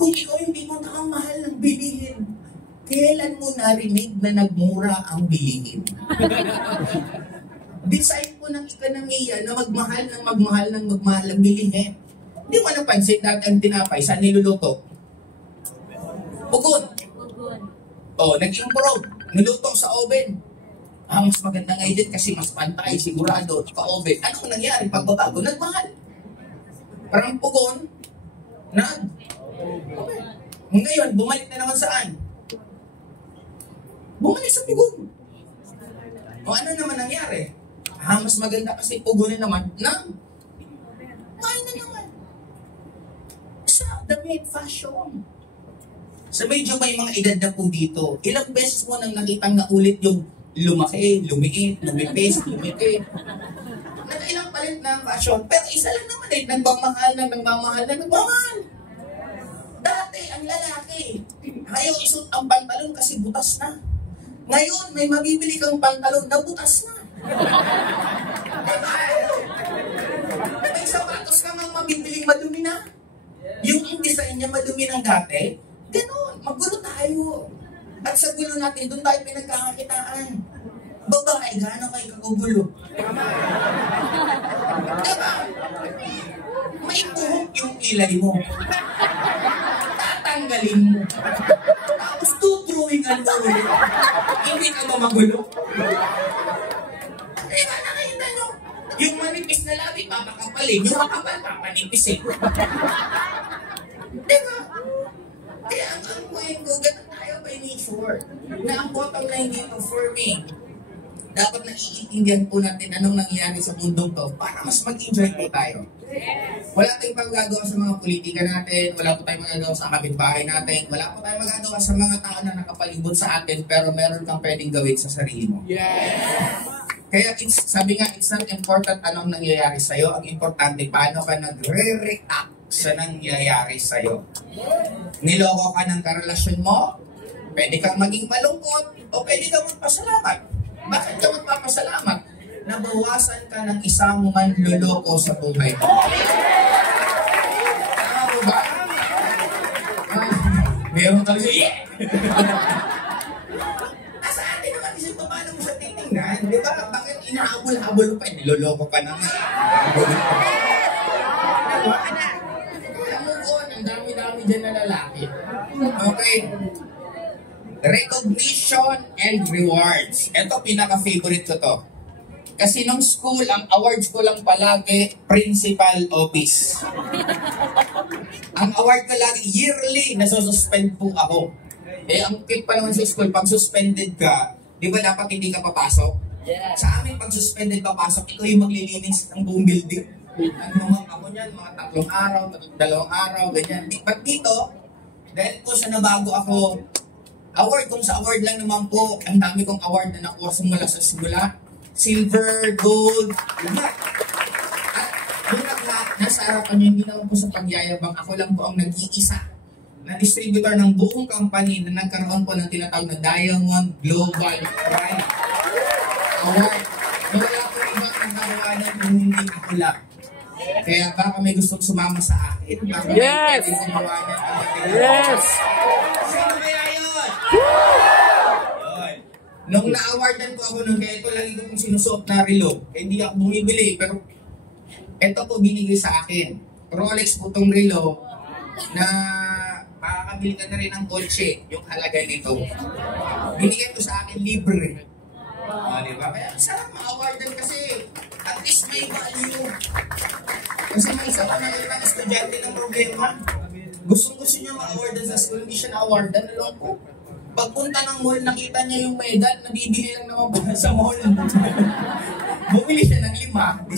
Kung ikaw hindi mo nakamahal ng bilihin, kailan mo narinig na nagmura ang bilihin? Decide po ng ekonomiya na magmahal ng bilihin. Hindi mo napansin dati ang tinapay, saan niluluto? Pugon. O, nag-improve. Niluto sa oven. Mas maganda nga dyan kasi mas pantay, sigurado, ka-oven. Anong nangyari? Pagbabago, nagmahal. Parang pugon, ngayon, bumalik na naman saan? Bumalik sa pugon. O ano naman nangyari? Mas maganda kasi pugon na naman, mahal na naman. Sa damit, fashion. So medyo may mga edad na po dito. Ilang beses mo nang nakitang na ulit yung lumaki, lumiit, lumipis, lumiti. Nagailang palit na ang fashion. Pero isa lang naman eh, nagmamahal. Dati, ang lalaki, ayaw isuot ang pantalon kasi butas na. Ngayon, may mabibili kang pantalon na butas na. May sapatos ka mang mabibiling madumi na. Yung design niya madumi ng dati, ganun, magulo tayo. At sa gulo natin, doon tayo pinagkakakitaan. Babae, gaano kayo kagugulo? Diba? May buhok yung kilay mo. Tatanggalin mo. Tapos tutruingan mo ulit. Hindi ka ba magulo? Diba, nakita nyo? Yung manipis na labi, papakapalin. Yung makapal, papanipis eh. Diba? Kaya ang point ko, ganun tayo by nature. Na ang bottom line dito for me, dapat naiintindihan po natin anong nangyayari sa mundong to para mas mag-enjoy po tayo. Wala tayong magagawa sa mga politika natin, wala po tayong magagawa sa kapitbahay natin, wala po tayong magagawa sa mga tao na nakapalibot sa atin, pero meron kang pwedeng gawin sa sarili mo. Kaya sabi nga, it's not important anong nangyayari sa'yo, ang importante paano ka nagre-react sa nangyayari sa'yo. Niloko ka ng karelasyon mo, pwede kang maging malungkot, o pwede kang magpasalamat. Bakit ka magpapasalamat? Nabawasan ka ng isang manloloko sa buhay mo. Tama mo ba? Meron ka rin siya, nasa atin naman kasi paano mo siya titingnan? Di ba? Bakit inahabol-habol pa? Niloloko ka na nga. Move on, ang dami-dami dyan na lalaki. Okay. Recognition and rewards. Ito, pinaka-favorite ko to. Kasi nung school, ang awards ko lang palagi, principal office. Ang award ko lagi, yearly, nasususpend po ako. Eh, ang cute pa naman sa school, pag suspended ka, di ba dapat hindi ka papasok? Sa amin, pag suspended papasok, ikaw yung maglilinis ng buong building. Ano ako niyan, mga 3 araw, 2 araw, ganyan. But dito, dahil po sa nabago ako, award, kung sa award lang naman po, ang dami kong award na nakuha simula sa simula. Silver, gold, lahat. At yung lahat, nasa harapan niyo, hindi naman po sa pagyayabang, ako lang po ang nag-iisa na distributor ng buong company na nagkaroon po ng tinatawag na Diamond Global Pride Award. Wala po ibang nagkakawa na kung hindi ako lang. Kaya baka may gustong sumama sa akin. Baka Yes! may gumawa niya. Yes! Sino kaya yun? Nung na-awardan ko ako nun, kaya ito lagi ko kung sinusuot na relo. Eh, hindi ako bumibili, pero ito po binigay sa akin. Rolex po itong relo na makakabili ka na rin ng kotse, yung halaga nito. Binigay ko sa akin libre. Diba? Kaya sarap ma-awardan kasi at least may value. Kasi may isa pa na yun ang estudyante ng problema. Gusto niya ma-awardan sa school, hindi siya na-awardan, nalong po. Pagpunta ng mall, nakita niya yung medal, nabibili lang naman ba sa mall. Bumili siya ng 5.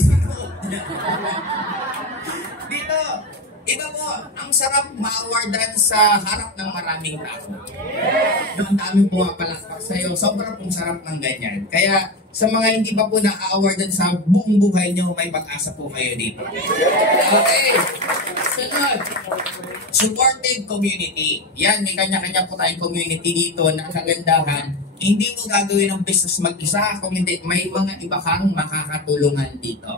Dito, iba po, ang sarap ma-awardan sa harap ng maraming tao. Yung daming pumapalakpak sa'yo, sobrang pong sarap ng ganyan. Kaya sa mga hindi pa po na-awardan sa buong buhay nyo, may pag-asa po kayo dito. Okay. Sunod. Supportive community. Yan, may kanya-kanya po tayong community dito na kagandahan. Hindi mo gagawin ang business mag-isa, kung hindi, may mga iba kang makakatulungan dito.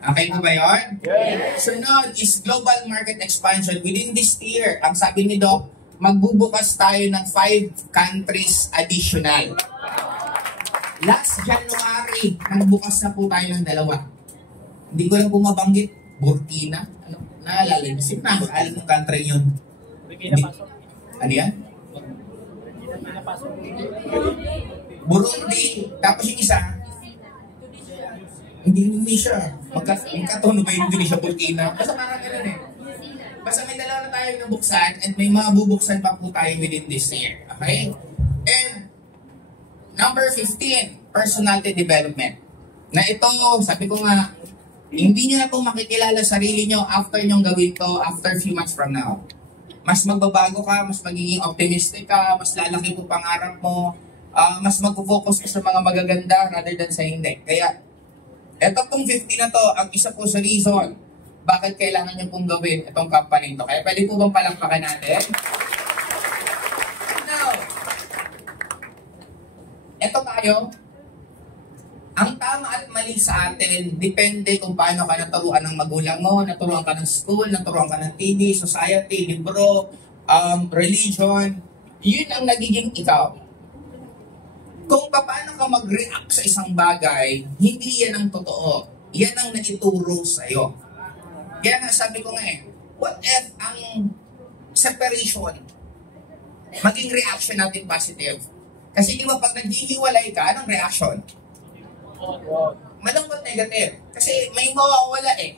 Okay po ba yun? Yes. Sunod is global market expansion. Within this year, ang sabi ni Doc, magbubukas tayo ng 5 countries additional. Last January, nagbukas na po tayo ng 2. Hindi ko lang po mabanggit. Burkina. Ano? Naalala niyo? Sino na? Alam mo country yun? Ano yan? Burundi. Tapos yung isa, hindi Indonesia. Magkatono ba yung Indonesia, Burkina? Basta parang gano'n eh. Basta may 2 na tayo nabuksan at may mga bubuksan pa po tayo within this year. Okay? And number 15, personality development. Na ito, sabi ko nga, hindi nyo na po makikilala sarili nyo after nyong gawin to, after few months from now. Mas magbabago ka, mas magiging optimistic ka, mas lalaki po pangarap mo, mas magpo-focus ka sa mga magaganda rather than sa hindi. Kaya, eto pong 50 na to, ang isa po sa reason bakit kailangan nyo pong gawin itong company to. Kaya pwede po bang palakpakan natin? Now, eto tayo. Ang tama at mali sa atin, depende kung paano ka naturuan ng magulang mo, naturuan ka ng school, naturuan ka ng TV, society, libro, religion. Yun ang nagiging ikaw. Kung paano ka mag-react sa isang bagay, hindi yan ang totoo. Yan ang naituro sa'yo. Kaya nga sabi ko nga what if ang separation, maging reaction natin positive? Kasi di ba pag naghihiwalay ka, anong reaction? Malungkot negative. Kasi may mawawala eh.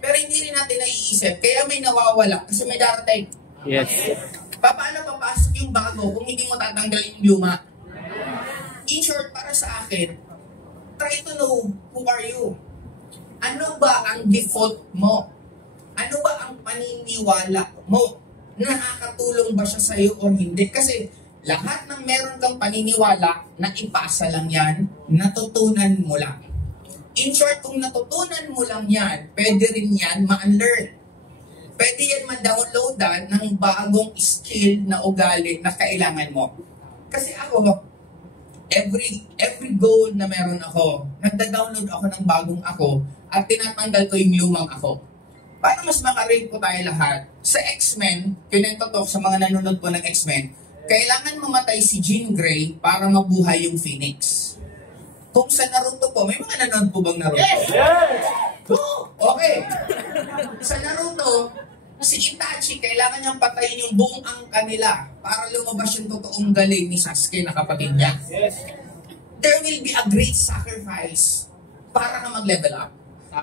Pero hindi rin natin naiisip. Kaya may nawawala kasi may darating. Yes. Paano papasok yung bago kung hindi mo tatanggalin yung luma? In short, para sa akin, try to know who are you. Ano ba ang default mo? Ano ba ang paniniwala mo? Nakakatulong ba siya sa'yo o hindi? Kasi lahat ng meron kang paniniwala, na ipasa lang yan, natutunan mo lang. In short, kung natutunan mo lang yan, pwede rin yan ma-unlearn. Pwede yan ma-downloadan ng bagong skill na ugali na kailangan mo. Kasi ako, every goal na meron ako, nagda-download ako ng bagong ako at tinatanggal ko yung lumang ako. Para mas makarate po tayo lahat, sa X-Men, kinento to sa mga nanonood po ng X-Men, kailangan mamatay si Jean Grey para mabuhay yung Phoenix. Kung sa Naruto po, may mga nanonood po bang Naruto? Yes! Oh, okay. Sa Naruto, si Itachi, kailangan niyang patayin yung buong angka nila para lumabas yung totoong galing ni Sasuke na kapatid niya. Yes! There will be a great sacrifice para ka mag-level up.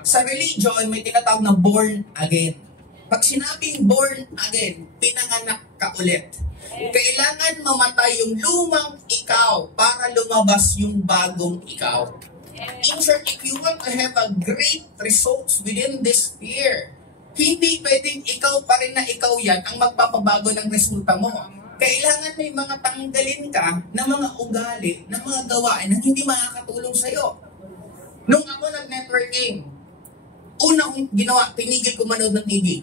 Sa religion, may tinatawag na born again. Pag sinabing born again, pinanganak ka ulit. Kailangan mamatay yung lumang ikaw para lumabas yung bagong ikaw. In short, if you want to have a great results within this year, hindi pwedeng ikaw pa rin na ikaw yan ang magpapabago ng resulta mo. Kailangan may mga tanggalin ka na mga ugali, na mga gawain na hindi makakatulong sa'yo. Nung ako nag-networking, una kong ginawa, pinigil ko manood ng TV.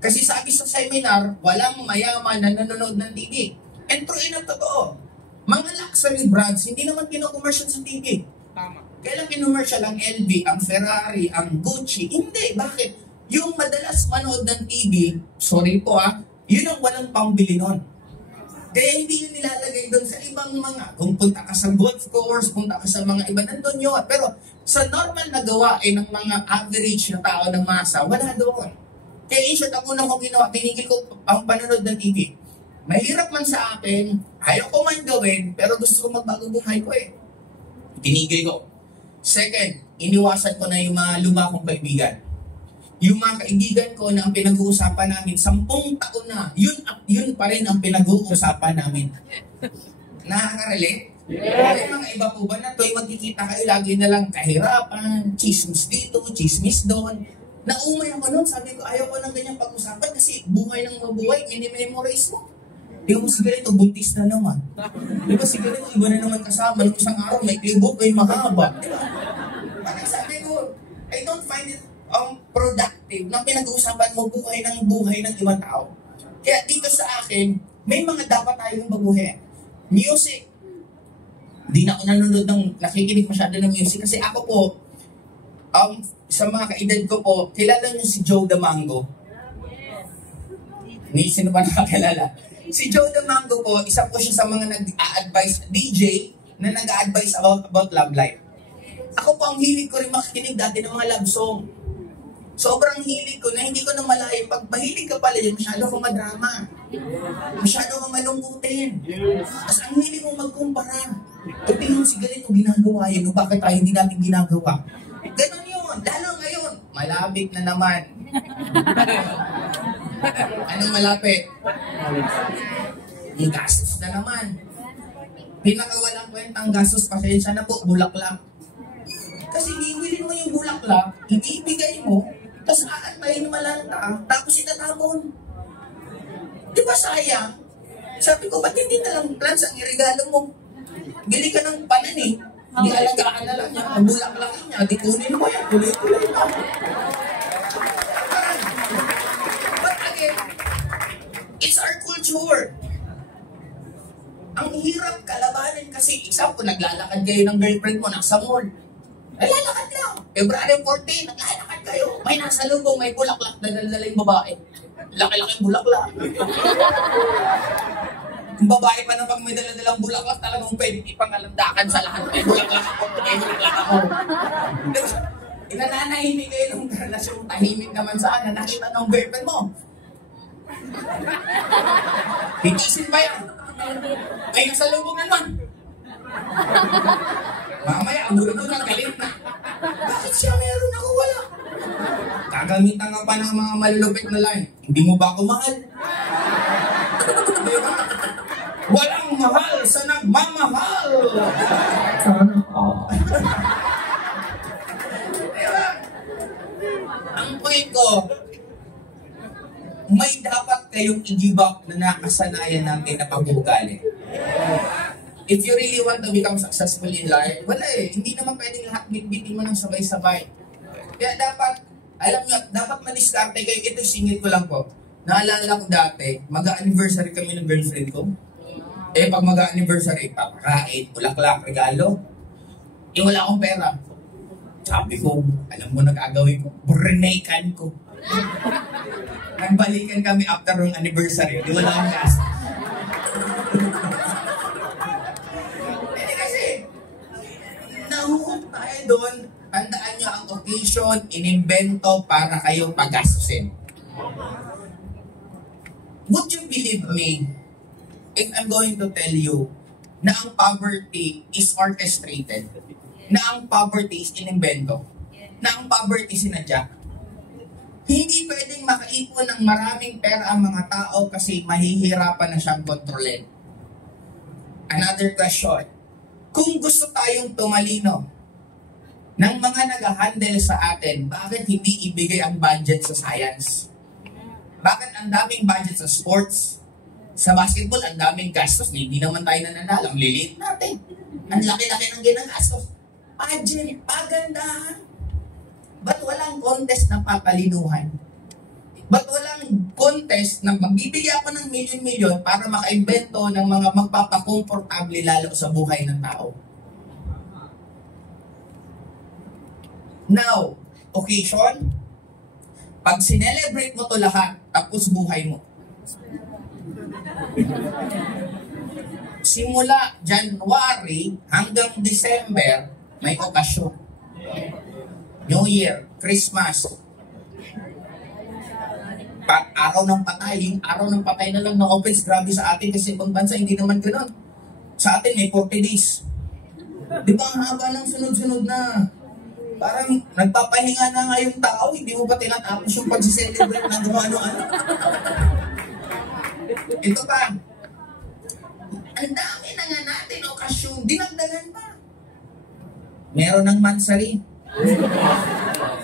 Kasi sabi sa seminar, walang mayaman na nanonood ng TV. And true enough, totoo. Mga luxury brands, hindi naman kino-commercial sa TV. Tama. Kailan kino-commercial ang LV, ang Ferrari, ang Gucci? Hindi. Bakit? Yung madalas manood ng TV, sorry po yun ang walang pambili nun. Kaya hindi nyo nilalagay doon sa ibang mga, kung punta ka sa golf course, punta ka sa mga iba, nandun yun. Pero sa normal na gawain ng mga average na tao ng masa, wala doon. Kaya in short, ang unang kong ginawa, tinigil ko ang panonood ng TV. Mahirap man sa akin, ayaw ko man gawin, pero gusto ko magbagong buhay ko eh. Tinigil ko. Second, iniwasan ko na yung mga luma kong kaibigan. Yung mga kaibigan ko na ang pinag-uusapan namin, 10 taon na, yun pa rin ang pinag-uusapan namin. Nakaka-relate? Yes. Yung mga iba po ba na tuwing magkikita kayo, lagi na lang kahirapan, chismis dito, chismis doon. Naumay ako nun, sabi ko, ayaw ko ng ganyang pag-usapan kasi buhay ng mabuhay, mini-memorize mo. Di ba si ganito, buntis na naman. Di ba si ganito, iba na naman kasama, nung isang araw, may klibok, may mahaba. Di ba? Parang sabi ko, I don't find it productive na pinag-uusapan mo buhay ng ibang tao. Kaya dito sa akin, may mga dapat tayong baguhin. Music. Di na ako nanonood nakikinig masyado ng music kasi ako po, sa mga kaedad ko po, kilala niyo si Joe Damango? Sino ba nakakilala? Si Joe Damango po, isa po siya sa mga nag-a-advise, DJ, na nag-a-advise about love life. Ako po, ang hilig ko rin makikinig dati ng mga love song. Sobrang hilig ko na hindi ko na malayo. Pag mahilig ka pala yun, masyado kang madrama. Masyado kang malungkutin. As ang hilig mong magkumpara. O tingnan si ganito ginagawa yun, o bakit tayo hindi natin ginagawa? Ganon yun. Lalo ngayon, malapit na naman. Anong malapit? Yung gastos na naman. Pinakawalang kwentang gastos, pasensya na po, bulaklak. Kasi iwilin mo yung bulaklak, ibibigay mo, tapos aantayin malanta, tapos itatapon. Di ba sayang? Sabi ko, ba't hindi na lang plants ang iregalo mo? Bili ka ng panani, ialagaan na lang niya, ang bulaklakin niya, di kunin mo yan, tuloy-tuloy na. But again, it's our culture. Ang hirap kalabanin kasi, example, naglalakad kayo ng girlfriend mo, nasa mall. Lalakad lang. February 14, naglalakad kayo. May nasa lubong, may bulaklak na dala yung babae. Laki-laki bulaklak. Yung babae pa na pag may dala-dalang bulaklak, talagang pwede ipangalandakan sa lahat. May bulaklak ako, may bulaklak ako. Inananahimik kayo ng relasyon, tahimik naman saan na nakita ng girlfriend mo. Hitisin ba yan? May nasa lubong naman. Mamaya, ang gulo na, galit na. Bakit siya meron ako wala? Gagamitan ka pa ng mga malulupit na line. Hindi mo ba ako mahal? Diba? Walang mahal sa nagmamahal. Diba? point ko, may dapat kayong i-give up na nakasanayan natin na pag-uugali. If you really want to become successful in life, wala eh. Hindi naman pwedeng lahat bitbitin mo ng sabay-sabay. Kaya dapat, alam nyo, dapat madiskarte kayo. Ito, singit ko lang po. Naalala ko dati, mag-anniversary kami ng girlfriend ko. Eh, pag mag-anniversary, papakain, bulaklak, regalo. Eh, wala akong pera. Sabi ko, alam mo na gagawin ko, burnaykan ko. Nagbalikan kami after ng anniversary. Di wala akong gas. Eh kasi, nahuhot tayo doon. Tandaan nyo ang occasion, inimbento para kayong pagastusin. Would you believe me if I'm going to tell you na ang poverty is orchestrated? Na ang poverty is inimbento? Na ang poverty sinadya? Hindi pwedeng makaipon ng maraming pera ang mga tao kasi mahihirapan na siyang kontrolin. Another question. Kung gusto tayong tumalino ng mga nag-handle sa atin, bakit hindi ibigay ang budget sa science? Bakit ang daming budget sa sports? Sa basketball, ang daming gastos. Hindi naman tayo nananalo. Ang lilit natin. Ang laki-laki ng ginagastos. Budget, pagandahan. Ba't walang contest na papalinuhan? Ba't walang contest na magbibigay ako ng milyon-milyon para makaimbento ng mga magpapakomportable lalo sa buhay ng tao? Now, occasion, pag sinelebrate mo to lahat, tapos buhay mo. Simula January hanggang December, may okasyon. New Year, Christmas, araw ng patay, yung araw ng patay na lang na offense, grabe sa atin kasi ibang bansa hindi naman gano'n. Sa atin may 40 days. Di ba ang haba ng sunod-sunod na? Parang nagpapahinga na nga yung tao, hindi mo ba tinatapos yung pag-celebrate ng kung ano-ano? Ito pa, ang dami na nga natin okasyon, dinagdagan pa. Meron ng mansari.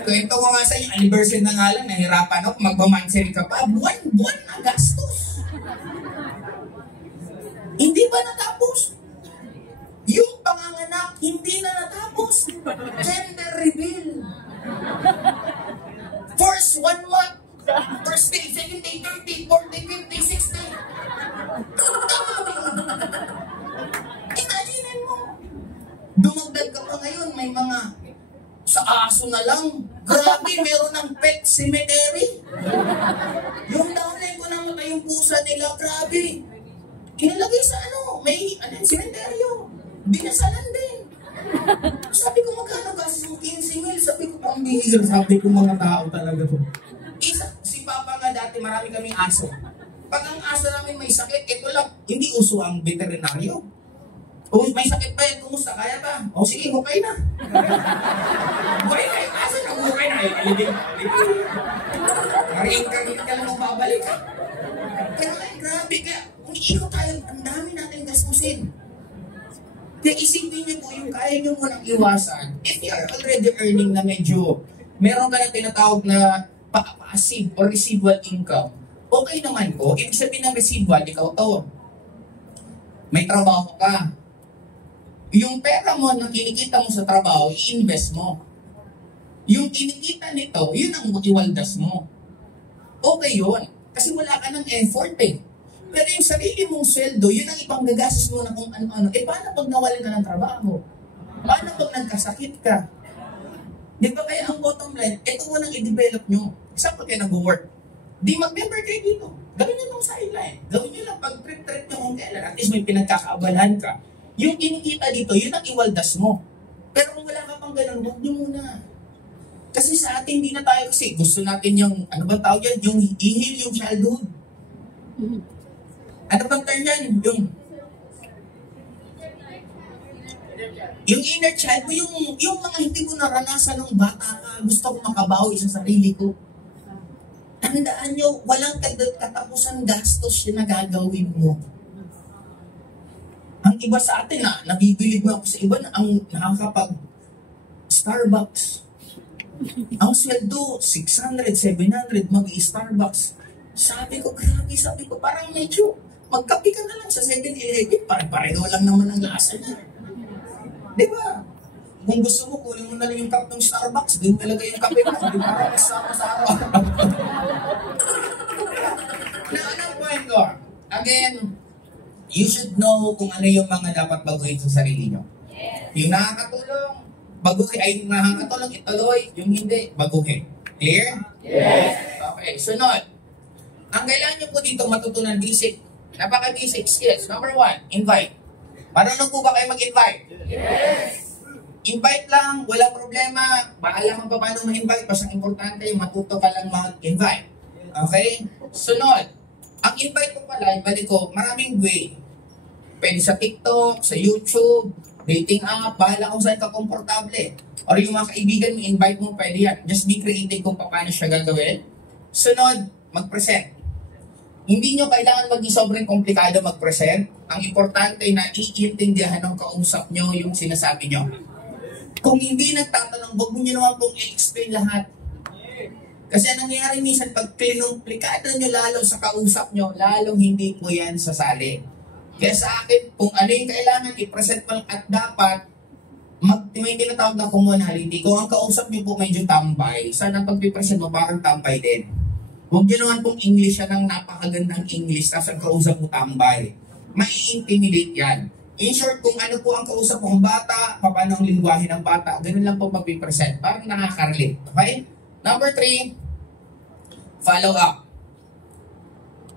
Kwento ko nga sa inyo, anniversary na nga lang, nahirapan ako, magmamansary ka pa, buwan-buwan na gastos. Hindi ba natapos? Yung panganganak, hindi na natapos. Gender reveal. First 1 month, first day, second day, third day, fourth day, fifth day, sixth day. Imagine mo. Dumagdag ka pa ngayon, may mga sa aso na lang. Grabe, meron ng pet cemetery. Yung downline ko namatay yung pusa nila, grabe. Inilagay sa cemeteryo. Binasalan din. Sabi ko, magkano gastos yung 15 mil? Sabi ko, pambihir. Sabi ko, mga tao talaga to. Si Papa nga dati, marami kaming aso. Pag ang aso namin may sakit, ito lang, hindi uso ang veterinaryo. Kung may sakit pa yan, kumusta? Kaya ba? O sige, hukay na. Hukay na yung aso na, hukay na. Reincarnate ka lang babalik ka. Pero grabe, kaya kung ikot tayo, ang dami natin gastusin. Kaya isipin niyo po yung kaya niyo munang iwasan. If you are already earning na medyo, meron ka na tinatawag na passive or residual income, okay naman po. Ibig sabihin ng residual, ikaw to. May trabaho ka. Yung pera mo na kinikita mo sa trabaho, i-invest mo. Yung kinikita nito, yun ang iwaldas mo. Okay yun. Kasi wala ka ng effort eh. Pero yung sarili mong sweldo, yun ang ipanggagastos mo na kung ano-ano. Eh paano pag nawalan ka ng trabaho? Paano pag nagkasakit ka? Di ba kaya ang bottom line, ito mo nang i-develop nyo. Saan pa kayo nag-work? Di mag-member kayo dito. Gawin nyo itong sideline. Gawin nyo lang pag trip-trip nyo kung kailan. At least may pinagkakaabalahan ka. Yung kinikita dito, yun ang iwaldas mo. Pero kung wala ka pang ganun, huwag nyo muna. Kasi sa atin, hindi na tayo kasi gusto natin yung, ano ba tawag yan? Yung i-heal yung childhood. Ano bang term yan? Yung inner child mo, yung mga hindi ko naranasan nung bata ka, gusto ko makabawi sa sarili ko. Tandaan nyo, walang katapusan gastos yung nagagawin mo. Ang iba sa atin nabibilib mo ako sa iba na ang nakakapag Starbucks. Ang sweldo, 600, 700, mag-Starbucks. Sabi ko, grabe, sabi ko, parang medyo, magkape ka na lang sa 7-Eleven, pare-pareho lang naman ang lasa niya. Di ba? Kung gusto mo, kunin mo na lang yung cup ng Starbucks, din talaga yung kape mo, di ba? Kasama sa araw. Na anong point ko? Again, you should know kung ano yung mga dapat baguhin sa sarili nyo. Yung nakakatulong, baguhin. Ay, yung nakakatulong, ituloy. Yung hindi, baguhin. Clear? Yes. Okay, sunod. Ang kailangan nyo po dito matutunan basic. Napaka-basic skills. Number 1, invite. Marunong po ba kayo mag-invite? Yes. Invite lang, walang problema. Paalam mo pa paano ma-invite. Basta importante, matuto ka lang mag-invite. Okay? Sunod. Ang invite ko pala, balik ko, maraming way. Pwede sa TikTok, sa YouTube, dating app, bahala kung saan ka komportable. Or yung mga kaibigan mo, invite mo, pwede yan. Just be creative kung paano siya gagawin. Sunod, mag-present. Hindi nyo kailangan maging sobrang komplikado mag-present. Ang importante na iintindihan ng kausap nyo yung sinasabi nyo. Kung hindi nagtatanong, huwag mo nyo naman pong i-explain lahat. Kasi ang nangyayari minsan, pag kinumplikado nyo lalo sa kausap nyo, lalong hindi po yan sasali. Kaya sa akin, kung ano yung kailangan i-present mo at dapat, may tinatawag na commonality. Kung ang kausap nyo po medyo tambay, sana pag-present mo parang tambay din. Huwag nyo naman pong English yan ng napakagandang English, tapos ang kausap mo tambay. Mai-intimidate yan. In short, kung ano po ang kausap mo ng bata, paano ang lingwahe ng bata, ganun lang po mag-present. Parang nakaka-relate. Okay? Number 3, follow up.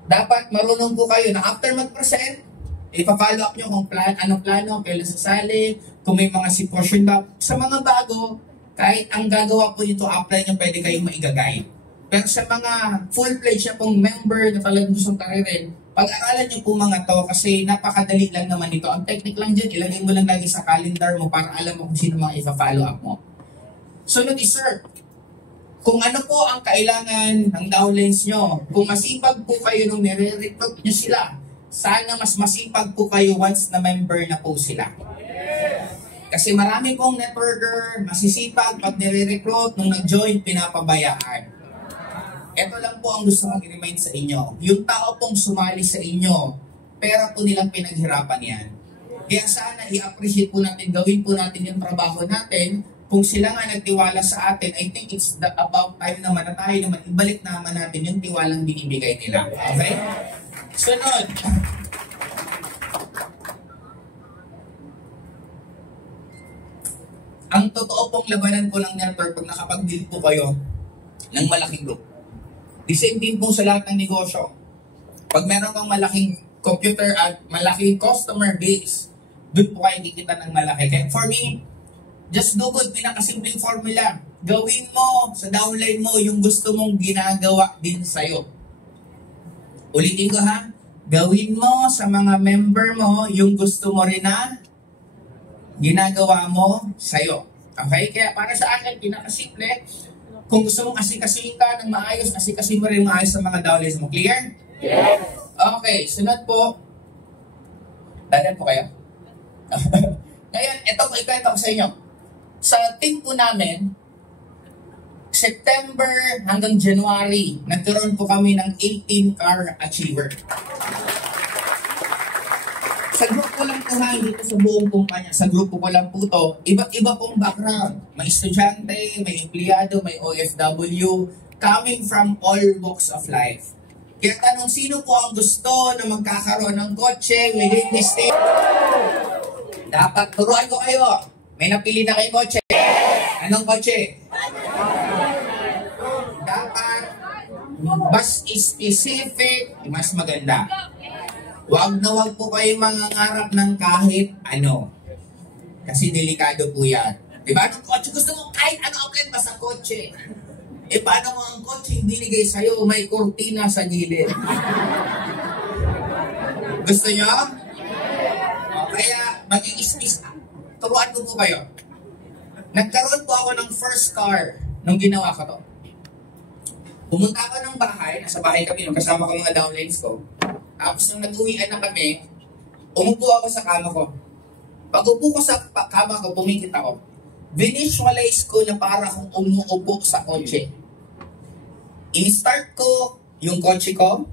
Dapat marunong po kayo na after mag-present, ipa-follow up nyo kung anong plano, kailan sasali, kung may mga sitwasyon ba. Sa mga bago, kahit ang gagawa po nito, apply nyo, pwede kayong maigagay. Pero sa mga full-fledged na pong member na talagang gustong taririn, pag-aralan nyo po mga to kasi napakadali lang naman ito. Ang technique lang dyan, ilagay mo lang lagi sa calendar mo para alam mo kung sino mga ipa-follow up mo. Sunod is sir, kung ano po ang kailangan ng downlines nyo, kung masipag po kayo nung nire-recruit nyo sila, sana mas masipag po kayo once na member na po sila. Kasi marami pong networker, masisipag pag nire-recruit, nung nag-join, pinapabayaan. Ito lang po ang gusto kong i-remind sa inyo. Yung tao pong sumali sa inyo, pera po nilang pinaghirapan yan. Kaya sana i-appreciate po natin, gawin po natin yung trabaho natin. Kung sila nga nagtiwala sa atin, I think it's about time naman na tayo naman, ibalik naman natin yung tiwalang binibigay nila. Okay? Sunod. Ang totoo pong labanan po ng network pag nakapag-build po kayo ng malaking group. The same din po sa lahat ng negosyo. Pag meron kang malaking computer at malaking customer base, doon po kayo kikita ng malaki. Kaya for me, just do good, pinakasimpleng formula. Gawin mo sa downline mo yung gusto mong ginagawa din sa'yo. Ulitin ko ha, gawin mo sa mga member mo yung gusto mo rin na ginagawa mo sa'yo. Okay? Kaya para sa akin, pinakasimple, kung gusto mong asikasihin ka ng maayos, asikasihin mo rin maayos sa mga downlines mo. Clear? Yes! Okay, sunod po. Dadan po kayo. Ngayon, ito po ikwento ko sa inyo. Sa team po namin, September hanggang January, nagkaroon po kami ng 18 car achiever. Sa grupo lang po ha, dito sa buong kumpanya, sa grupo ko lang po to, iba't iba pong background. May estudyante, may empleyado, may OFW, coming from all walks of life. Kaya tanong, sino po ang gusto na magkakaroon ng kotse within this day? Dapat turuan ko kayo. May napili na kayong kotse. Anong kotse? Dapat mas specific, mas maganda. Huwag na huwag po kayo mangangarap ng kahit ano. Kasi delikado po yan. Diba? Anong kotse? Gusto mo kahit ano outlet basta kotse. E paano mo ang kotse yung binigay sa'yo? May kurtina sa gilid. Gusto nyo? O, kaya maging space. Turuan ko po kayo. Nagkaroon po ako ng first car nung ginawa ko to. Pumunta ako ng bahay. Nasa bahay kami. Kasama ko mga downlines ko. Tapos nung nag-uwian na kami, umupo ako sa kama ko. Pag upo ko sa kama ko, pumikit ako. Visualize ko na para kung umuupo sa kotse. I-start ko yung kotse ko.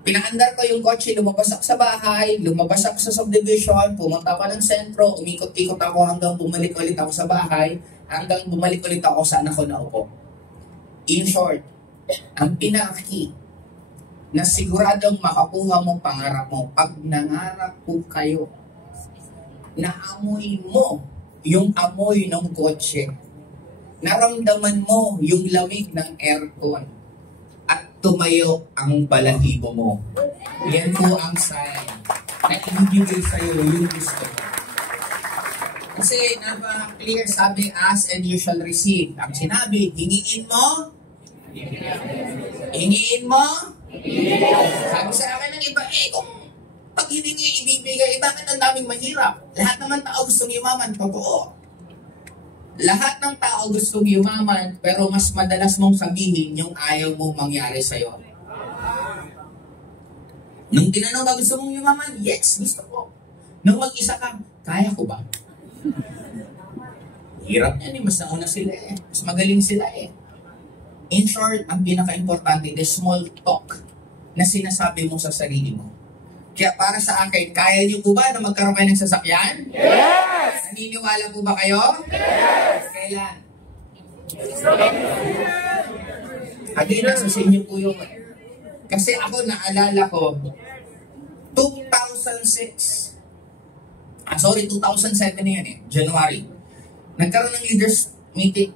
Pinaandar ko yung kotse, lumabas ako sa bahay, lumabas ako sa subdivision, pumunta pa ng sentro, umikot-ikot ako hanggang bumalik ulit ako sa bahay, hanggang bumalik ulit ako saan ako naupo. In short, ang pinaki na siguradong makakuha mong pangarap mo, pag nangarap po kayo, naamoy mo yung amoy ng kotse, naramdaman mo yung lamig ng aircon, at tumayo ang balahibo mo. Yan po ang sign na ibibigay sa'yo yung gusto. Kasi napaka-clear, sabi, ask and you shall receive. Ang sinabi, hingiin mo, hingiin mo, sabi sa akin ng iba, kung pag hiningi, ibibigay, bakit ang daming mahirap? Lahat naman tao gustong yumaman, totoo. Lahat ng tao gustong yumaman, pero mas madalas mong sabihin yung ayaw mong mangyari sa'yo. Nung tinanong ka, gusto mong yumaman? Yes, gusto ko. Nung mag-isa ka, kaya ko ba? Hirap yan eh, mas nauna sila eh. Mas magaling sila eh. In short, ang pinaka-importante, the small talk na sinasabi mo sa sarili mo. Kaya para sa akin, kaya niyo po ba na magkaroon kayo ng sasakyan? Yes! Naniniwala po ba kayo? Yes! Kailan? Again, nasa sa inyo po yung... Kasi ako, naalala ko, 2006. 2007 na yan eh, January. Nagkaroon ng leaders meeting.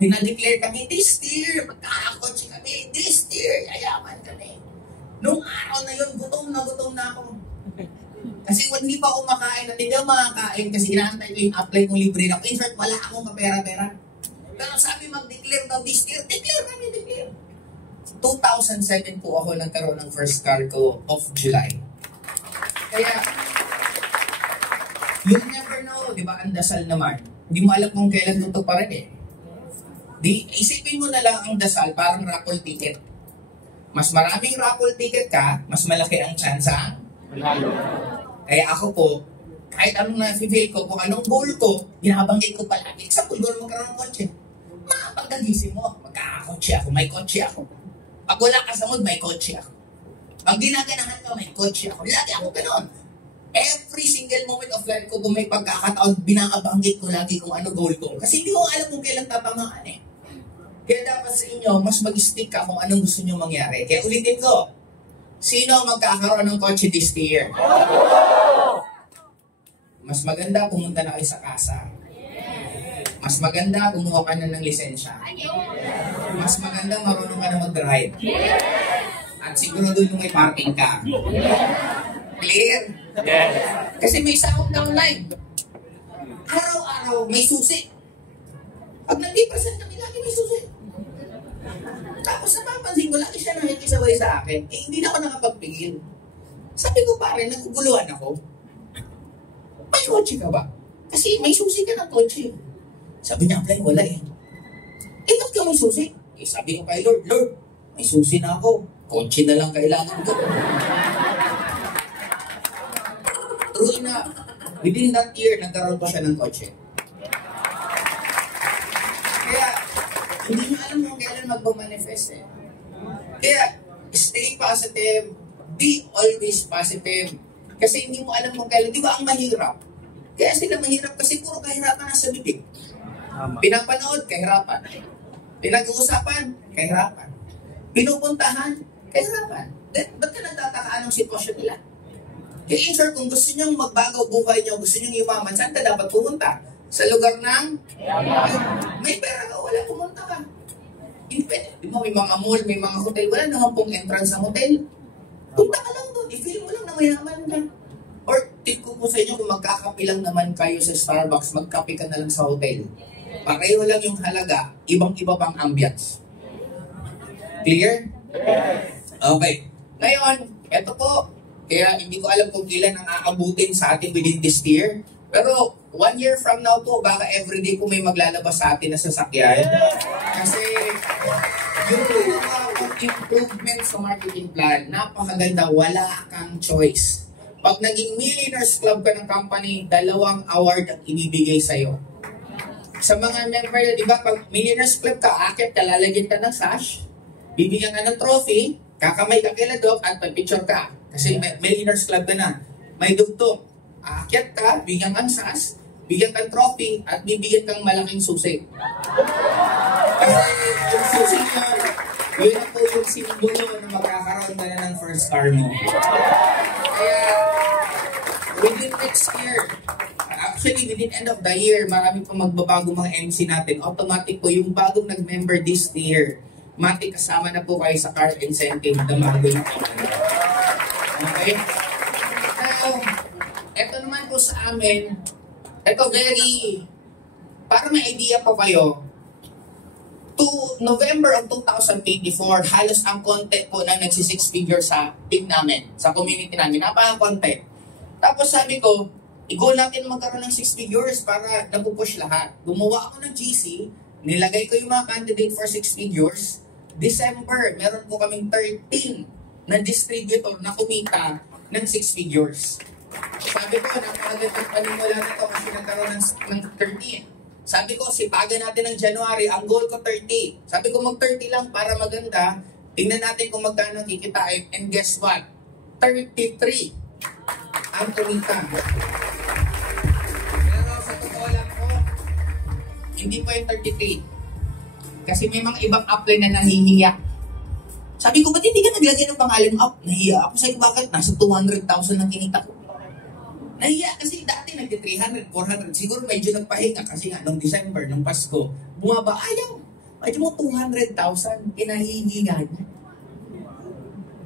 Pinadeclare kami, this year, magkakakotse kami, this year, yayaman kami. Nung araw na yun, gutom na ako. Kasi hindi pa ako makain at hindi ako makakain kasi inaantay ko yung apply kong libre na. In fact, wala akong mapera-pera. Pero sabi mag-declare daw this year, declare. 2007 po ako nagkaroon ng first car ko of July. Kaya, you never know, di ba, ang dasal naman. Hindi mo alam kung kailan tutok pa rin eh. Isipin mo na lang ang dasal, parang raffle ticket. Mas maraming raffle ticket ka, mas malaki ang tsansa. Kaya ako po, kahit anong na-feel ko, kung anong goal ko, binabanggit ko palagi. Example, goal mo magkaroon ng kotse. Pagkagising mo, magkakakotse ako, may kotse ako. Pag wala ka sa mood, may kotse ako. Pag ginaganahan ka, may kotse ako. Lagi ako ganoon. Every single moment of life ko, kung may pagkakataon, binabanggit ko lagi kung ano goal ko. Kasi hindi ko alam kung kailan tatamaan eh. Kaya dapat sa inyo, mas mag-stick ka kung anong gusto nyo mangyari. Kaya ulitin ko, sino magkakaroon ng kotse this year? Mas maganda pumunta na kayo sa kasa. Mas maganda kumuha ka na ng lisensya. Mas maganda marunong ka na mag-drive. At siguro doon may parking ka. Clear? Kasi may sahog na online. Araw-araw may susi. Pag nag-present kami, lagi may susi. Tapos napapansin ko, lagi siya nakikisabay sa akin. Hindi na ako nakapagpigil. Sabi ko pare, naguguluhan ako. May kotse ka ba? Kasi may susi ka ng kotse. Sabi niya, Apply, wala eh. Ba't ka may susi? Sabi ko kay Lord, may susi na ako. Kotse na lang kailangan ko. True na, within that year, nagkaroon pa siya ng kotse. Kaya, hindi mo alam kung kailan magpamanifest eh. Kaya, stay positive, be always positive. Kasi hindi mo alam kung kailan, di ba ang mahirap? Kaya sila mahirap kasi puro kahirapan nasa bibig. Pinapanood, kahirapan. Pinag-uusapan, kahirapan. Pinupuntahan, kahirapan. Ba't ka nagtataka anong sitwasyon nila? Kaya in short, kung gusto nyo magbago buhay nyo, gusto nyo yumaman, saan ka dapat pumunta? Sa lugar ng may pera ka, wala, pumunta ka. Di ba, may mga mall, may mga hotel, wala naman pong entrance sa hotel. Punta ka lang doon, i-feel mo lang na mayaman ka. Or tip ko po sa inyo, kung magkakapi lang naman kayo sa Starbucks, magkapi ka na lang sa hotel. Pareho lang yung halaga, ibang-iba pang ambience. Clear? Okay. Ngayon, eto po, kaya hindi ko alam kung kailan ang aabutin sa atin within this year. Pero 1 year from now po, baka everyday po may maglalabas sa atin na sasakyan. Kasi yung improvement sa marketing plan, napakaganda, wala kang choice. Pag naging Millionaires Club ka ng company, 2 award ang ibibigay sa'yo. Sa mga member, di ba, pag Millionaires Club ka, akit ka, lalagyan ka ng sash, bibigyan ka ng trophy, kakamay ka kila Doc, at picture ka. Kasi Millionaires Club ka na. May dugtong. Aakyat ka, bigyan kang sash, bigyan kang trophy, at bibigyan kang malaking susi. Kasi yung susi yun na po yung simbolo na magkakaroon ka na ng first car mo. Kaya, within next year, actually within end of the year, marami pong magbabago mga MC natin. Automatic po yung bagong nag-member this year, matik kasama na po kayo sa car incentive na bago na po. Okay? Now, eto naman po sa amin, eto para may idea po kayo, to November of 2024, halos ang konti po na nagsi-6 figures sa team namin, sa community namin. Napaka-konti. Tapos sabi ko, i-goal natin magkaroon ng 6 figures para napupush lahat. Gumawa ako ng GC, nilagay ko yung mga candidate for 6 figures. December, meron po kaming 13 na distributor na kumita ng 6 figures. Sabi ko, napakagandang panimula na ito kasi nagkaroon ng 13. Sabi ko, sipagan natin ng January, ang goal ko 30. Sabi ko, mag-30 lang para maganda. Tingnan natin kung magkano kikitain. And guess what? 33 ang kumita. Pero sa totoo lang po, hindi po yung 33. Kasi may mga ibang upline na nahihiya. Sabi ko, ba't hindi ka naglagay ng pangalan up? Nahiya ako sa'yo, bakit? Nasa 200,000 ang kinita ko. Nahiya kasi dati nagdi-300, 400. Siguro medyo nagpahinga kasi nga nung December, nung Pasko, bumaba, ayaw. Medyo mo 200,000, inahihinga niya.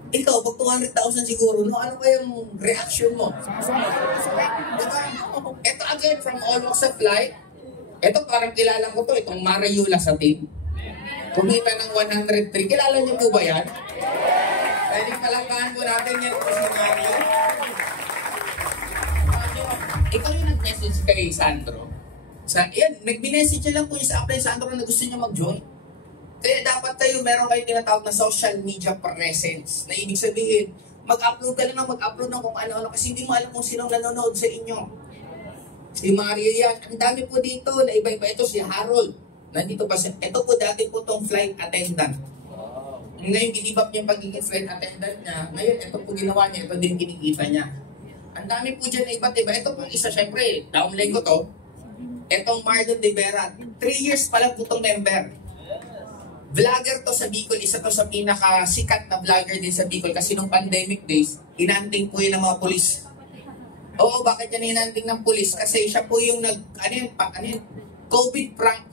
Ikaw, pag 200,000 siguro, no, ano ba yung reaction mo? Diba? Ito again, from all walks of life, ito parang kilala ko to, itong Marayula sa team. Kumita ng 103. Kilala niyo po ba yan? Pwedeng palangkahan po natin yan po si Mario. Ikaw yung nag-message kay Sandro. Nag-message niya lang po yung sa apply Sandro na gusto niya mag-join. Kaya dapat tayo, meron kayo tinatawag na social media presence. Na ibig sabihin, mag-upload ka lang ng mag-upload ng kung ano-ano kasi hindi mo alam kung sinong nanonood sa inyo. Si Maria yan. Ang dami po dito na iba-iba. Ito si Harold. Nandito pa siya. Ito po dati po tong flight attendant. Ngayon, ginibap niya yung pagiging flight attendant niya. Ngayon, ito po ginawa niya. Ito din kinikita niya. Ang dami po dyan na iba't iba. Ito pong isa, syempre, daong linggo to. Itong Marlon de Vera. 3 years pa lang po itong member. Vlogger to sa Bicol. Isa to sa pinakasikat na vlogger din sa Bicol. Kasi nung pandemic days, inanting po yun ng mga polis. Oo, bakit yan inanting ng polis? Kasi siya po yung COVID prank.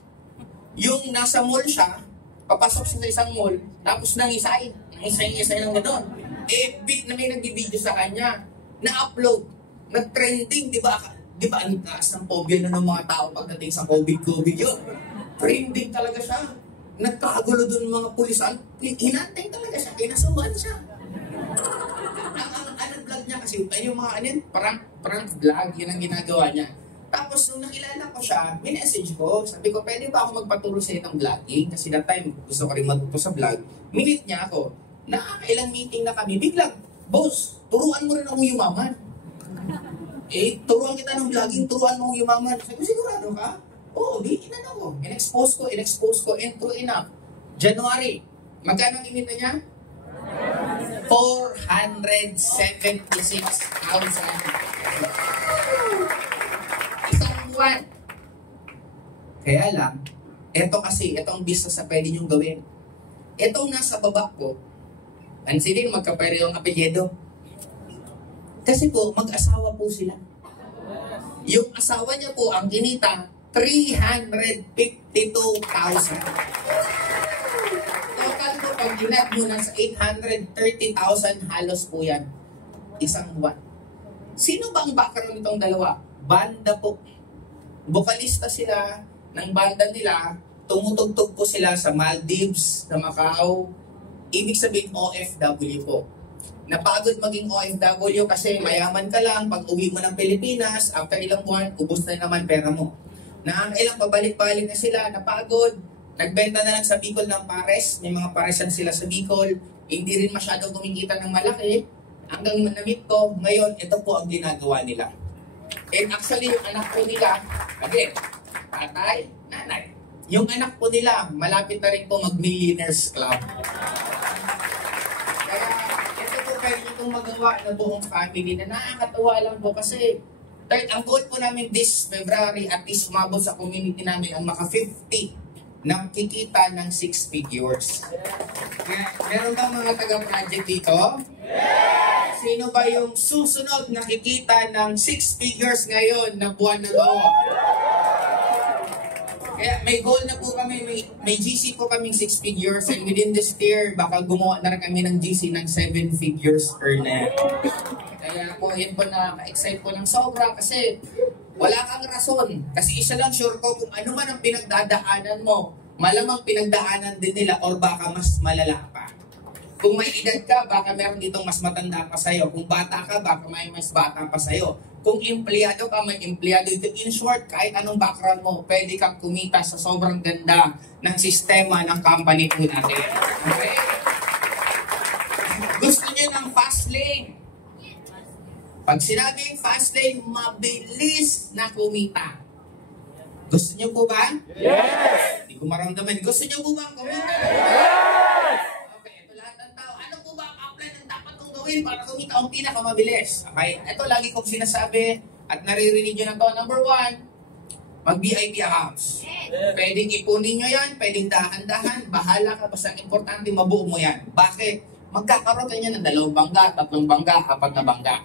Yung nasa mall siya, papasok sa isang mall, tapos nangisay. Nangisay lang gano'n. Big na may nagbibideo sa kanya. Na-upload, nag-trending, di ba? Di ba, ang taas ng phobia na ng mga tao pagdating sa COVID yun? Trending talaga siya. Nagkakagulo doon mga pulisan. Hinantay talaga siya, kinasuhan siya. Ang vlog niya kasi, yung mga prank vlog, yun ang ginagawa niya. Tapos, nung nakilala ko siya, minessage ko, sabi ko, pwede ba ako magpaturo sa ng vlogging? Kasi that time, gusto ko rin matuto sa vlog. Minute niya ako, nakakailang meeting na kami, biglang, boss, turuan mo rin akong yumaman. Turuan kita ng vlogging, turuan mo akong yumaman. Sabi ko, sigurado ka? Oo, di, inano ko. In-expose ko, and true enough. January, magkano kinita niya? 476,000. Isang buwan. Kaya lang, itong business na pwede niyong gawin. Itong nasa baba ko, pansinin, magkapareho ang apelyido. Kasi po, mag-asawa po sila. Yung asawa niya po, ang kinita, 352,000. Total po, pag ginat mo na sa 830,000, halos po yan. Isang buwan. Sino ba ang background nitong dalawa? Banda po. Vokalista sila ng banda nila, tumutugtog po sila sa Maldives, sa Macau. Ibig sabihin OFW po. Napagod maging OFW kasi mayaman ka lang, pag uwi mo ng Pilipinas, after ilang buwan, ubos na naman pera mo. Nakakailang pabalik-balik na sila, napagod, nagbenta na lang sa Bicol ng pares, may mga paresan sila sa Bicol, hindi rin masyadong kumikita ng malaki, hanggang na-meet ko, ngayon, ito po ang ginagawa nila. And actually, yung anak ko nila, again, tatay, nanay. Yung anak po nila, malapit na rin po mag-Millionaires Club. Kaya, ito po kayo nyo itong magawa na buong family na nakakatawa lang po kasi ang goal po namin this February at least umabot sa community namin ang maka 50 ng kikita ng 6 figures. Kaya, meron ba mga taga-project dito? Yes! Sino ba yung susunod na kikita ng 6 figures ngayon na buwan na to? Kaya may goal na po kami, may GC po kaming 6 figures and within this year, baka gumawa na rin kami ng GC ng 7 figures earner. Kaya po, yun po na-excite po ng sobra kasi wala kang rason. Kasi isa lang sure ko kung ano man ang pinagdadaanan mo, malamang pinagdaanan din nila or baka mas malala pa. Kung may edad ka, baka meron ditong mas matanda pa sa'yo. Kung bata ka, baka may mas bata pa sa'yo. Kung empleyado ka, may empleyado dito. In short, kahit anong background mo, pwede kang kumita sa sobrang ganda ng sistema ng company po natin. Okay? Gusto niyo ng fast lane? Pag sinabing fast lane, mabilis na kumita. Gusto niyo po ba? Yes! Hindi ko maramdaman. Gusto niyo po ba kumita? Yes! Okay, ito lahat ng tao. Ano po ba ang apply ng dapat kong gawin para kumita ang pinakamabilis? Okay, ito lagi kong sinasabi at naririnig nyo na to. Number 1, mag-VIP accounts. Pwedeng ipunin nyo yan, pwedeng dahan-dahan, bahala ka, basta importante mabuo mo yan. Bakit? Magkakaroon kayo ng 2 bangga, 3 bangga, 4 na bangga.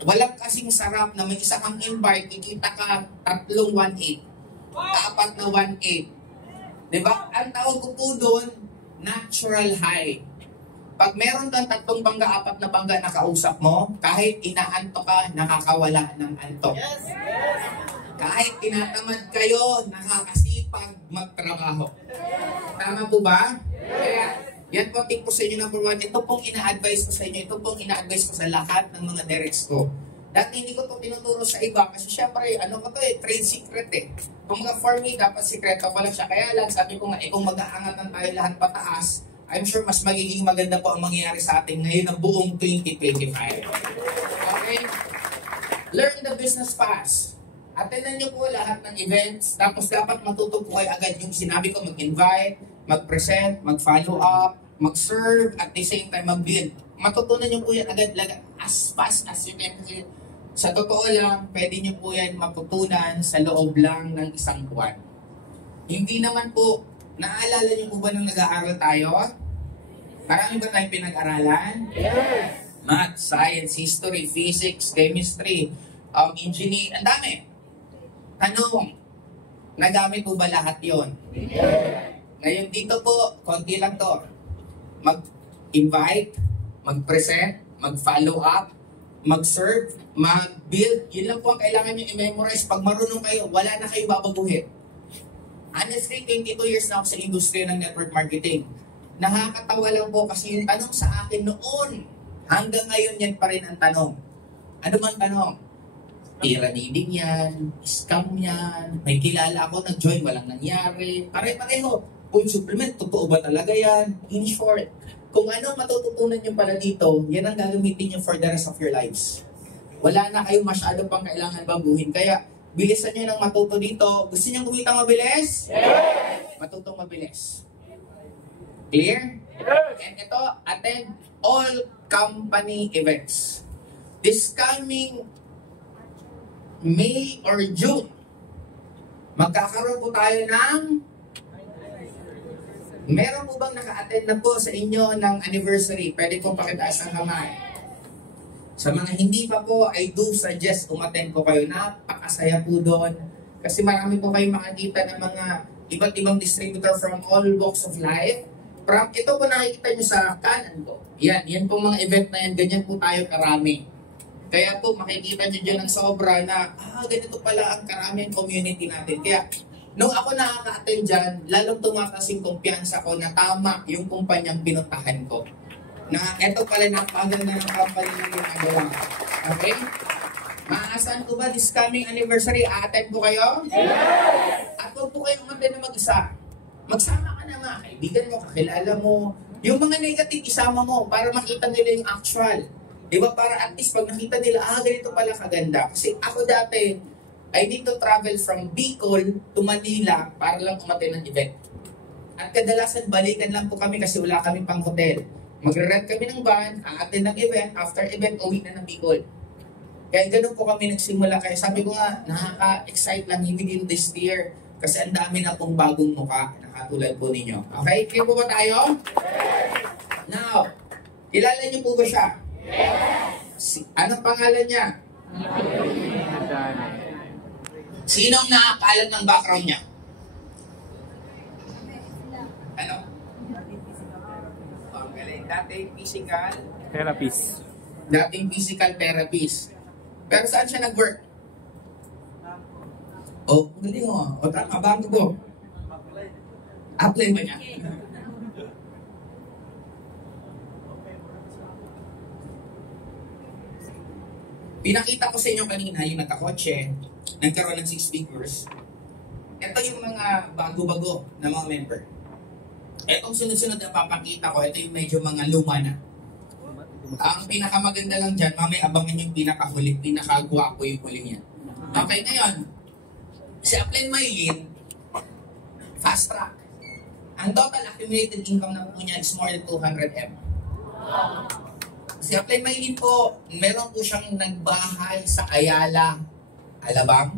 Walang kasing sarap na may isa kang invite, kikita ka 3 1-8, 4 na 1-8. Diba? Ang tawag ko po doon, natural high. Pag meron kang 3 bangga, 4 na bangga na kausap mo, kahit inaanto ka, nakakawala ng antok. Kahit tinatamad kayo, nakakasipag magtrabaho. Tama po ba? Kaya, yan po tip po sa inyo number 1. Ito pong ina-advise ko sa inyo. Ito pong ina-advise ko sa lahat ng mga directs ko. Dati hindi ko ito tinuturo sa iba kasi syempre, trade secret eh. Kung mga for me, dapat sikreto pa lang siya. Kaya lang, sabi ko nga, kung mag-aangatan tayo lahat pataas, I'm sure mas magiging maganda po ang mangyayari sa atin ngayon na buong 2025. Okay? Learn the business fast. Attendan niyo po lahat ng events, tapos dapat matuto po kayo agad yung sinabi ko, mag-invite, mag-present, mag-follow up, mag-serve, at the same time mag-build. Matutunan niyo po yan agad as fast as you can. Sa totoo lang, pwede niyo po yan matutunan sa loob lang ng 1 buwan. Hindi naman po, naalala niyo po ba nung nag-aaral tayo? Marami ba tayong pinag-aralan? Yes! Math, science, history, physics, chemistry, engineering, ang dami. Tanong, nagamit po ba lahat yon? Ngayon dito po, konti lang to. Mag-invite, mag-present, mag-follow up, mag-serve, mag-build. Yun lang po ang kailangan nyo i-memorize. Pag marunong kayo, wala na kayo babaguhin. Honestly, 22 years na ako sa industriya ng network marketing. Nakakatawa lang po kasi yung tanong sa akin noon, hanggang ngayon yan pa rin ang tanong. Ano man tanong? Tira-reading yan, scam yan, may kilala ako, nag-join, walang nangyari. Pare-pareho. Kung supplement, totoo ba talaga yan? In short, kung ano matututunan nyo pala dito, yan ang gagamitin nyo for the rest of your lives. Wala na kayo masyado pang kailangan baguhin. Kaya, bilisan nyo ng matuto dito. Gusto nyo kumita mabilis? Yes! Matutong mabilis. Clear? Yes! And ito, attend all company events. This coming May or June, magkakaroon po tayo ng meron po bang naka-attend na po sa inyo ng anniversary? Pwede po pakitaas ng kamay. Sa mga hindi pa po, I do suggest umattend po kayo. Napakasaya po doon. Kasi marami po kayong makikita ng mga iba't ibang distributor from all walks of life. Ito po nakikita nyo sa kanan po. Yan po mga event na yan. Ganyan po tayo karami. Kaya po makikita nyo dyan ng sobra na, ganito pala ang karaming community natin. Kaya, nung ako nakaka-attend dyan, lalong tumataas yung kumpiyansa ko na tama yung kumpanyang pinuntahan ko. Na eto pala napaganda ng company na ginagawa. Okay? Maaasahan ko ba this coming anniversary, a-attend po kayo? Yes! At huwag po kayong umattend na mag-isa. Magsama ka na mga kaibigan mo, kakilala mo. Yung mga negative, isama mo para makita nila yung actual. Diba? Para at least pag nakita nila, ganito pala kaganda. Kasi ako dati, I need to travel from Bicol to Manila para lang umattend ng event. At kadalasan balikan lang po kami kasi wala kami pang hotel. Magre-rent kami ng van, a-attend ng event, after event, uwi na ng Bicol. Kaya ganun po kami nagsimula. Kaya sabi ko nga, nakaka-excite lang within this year kasi ang dami na pong bagong mukha na katulad po ninyo. Okay? Kaya po ba tayo? Now, kilala niyo po ba siya? Anong pangalan niya? Sinong nakakaalam ng background niya? Ano? Ang galing. Dating physical therapist. Pero saan siya nag-work? Oh, galing mo. O tama, bago ko. Apply ba niya? Pinakita ko sa inyo kanina yung nagkakotse, nagkaroon ng 6 figures. Ito yung mga bago-bago na mga member. Etong sunod-sunod na papakita ko, ito yung medyo mga luma na. Ang pinakamaganda lang dyan, mamaya abangan yung pinakahuli, pinakagwapo yung huli niya. Okay, ngayon, si Upline Maylin, fast track. Ang total accumulated income na po niya is more than 200M. Si Upline Maylin po, meron po siyang nagbahay sa Ayala, Alabang,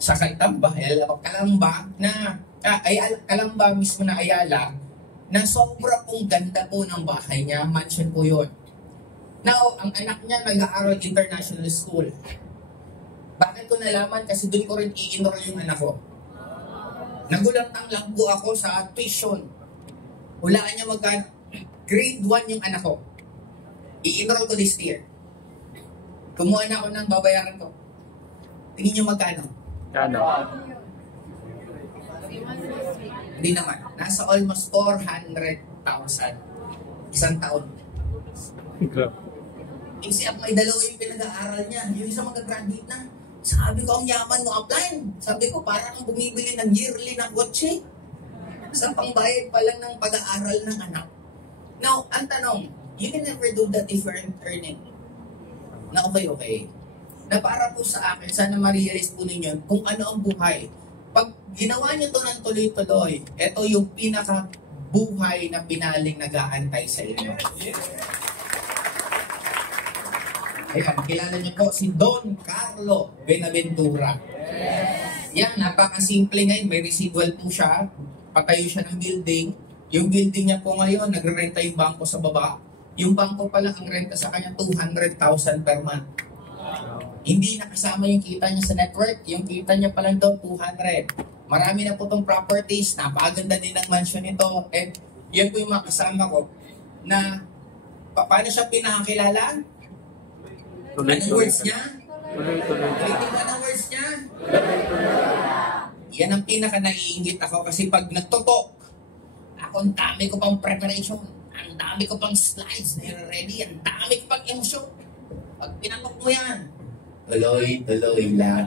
sa Kalamba, Kalamba mismo na Ayala, na sobra pong ganda po ng bahay niya, mansion po yun. Now, ang anak niya nag-aaral international school. Bakit ko nalaman? Kasi doon ko rin i-enroll yung anak ko. Nagulantang lang po ako sa tuition. Hulaan niya magkano. Grade 1 yung anak ko. I-enroll ko this year. Kumuha na ako ng babayaran ko. Tingin niyo magkano? Hindi naman. Nasa almost 400,000. Isang taon. Kasi may dalawa yung pinag-aaral niya. Yung isa mag-graduate na. Sabi ko, ang yaman mo Upline. Sabi ko, parang kang bumibili ng yearly ng kotse. Sa pangbayad pa lang ng pag-aaral ng anak. Now, ang tanong, you can never do that if you're earning. Na okay. Na para po sa akin, sana ma-realize po ninyo kung ano ang buhay. Pag ginawa niyo to ng tuloy-tuloy, ito yung pinaka-buhay na pinaling nag-aantay sa inyo. Ayan, kilala niyo po si Don Carlo Benaventura. Yan, napakasimple ngayon. May residual po siya. Patayo siya ng building. Yung building niya po ngayon, nagre-renta yung bangko sa baba. Yung bangko pala, ang renta sa kanya, 200,000 per month. Hindi nakasama yung kita niya sa network. Yung kita niya pa lang doon, 200. Marami na po itong properties. Napakaganda din ang mansion nito. And yan po yung mga kasama ko na paano siya pinakakilala? Anong words niya? Anong words niya? Yan ang pinaka-naiingit ako kasi pag nagtutok, ako ang dami ko pang preparation, ang dami ko pang slides na ready, ang dami ko pang emosyon. Pag pinatok mo yan, tuloy lang.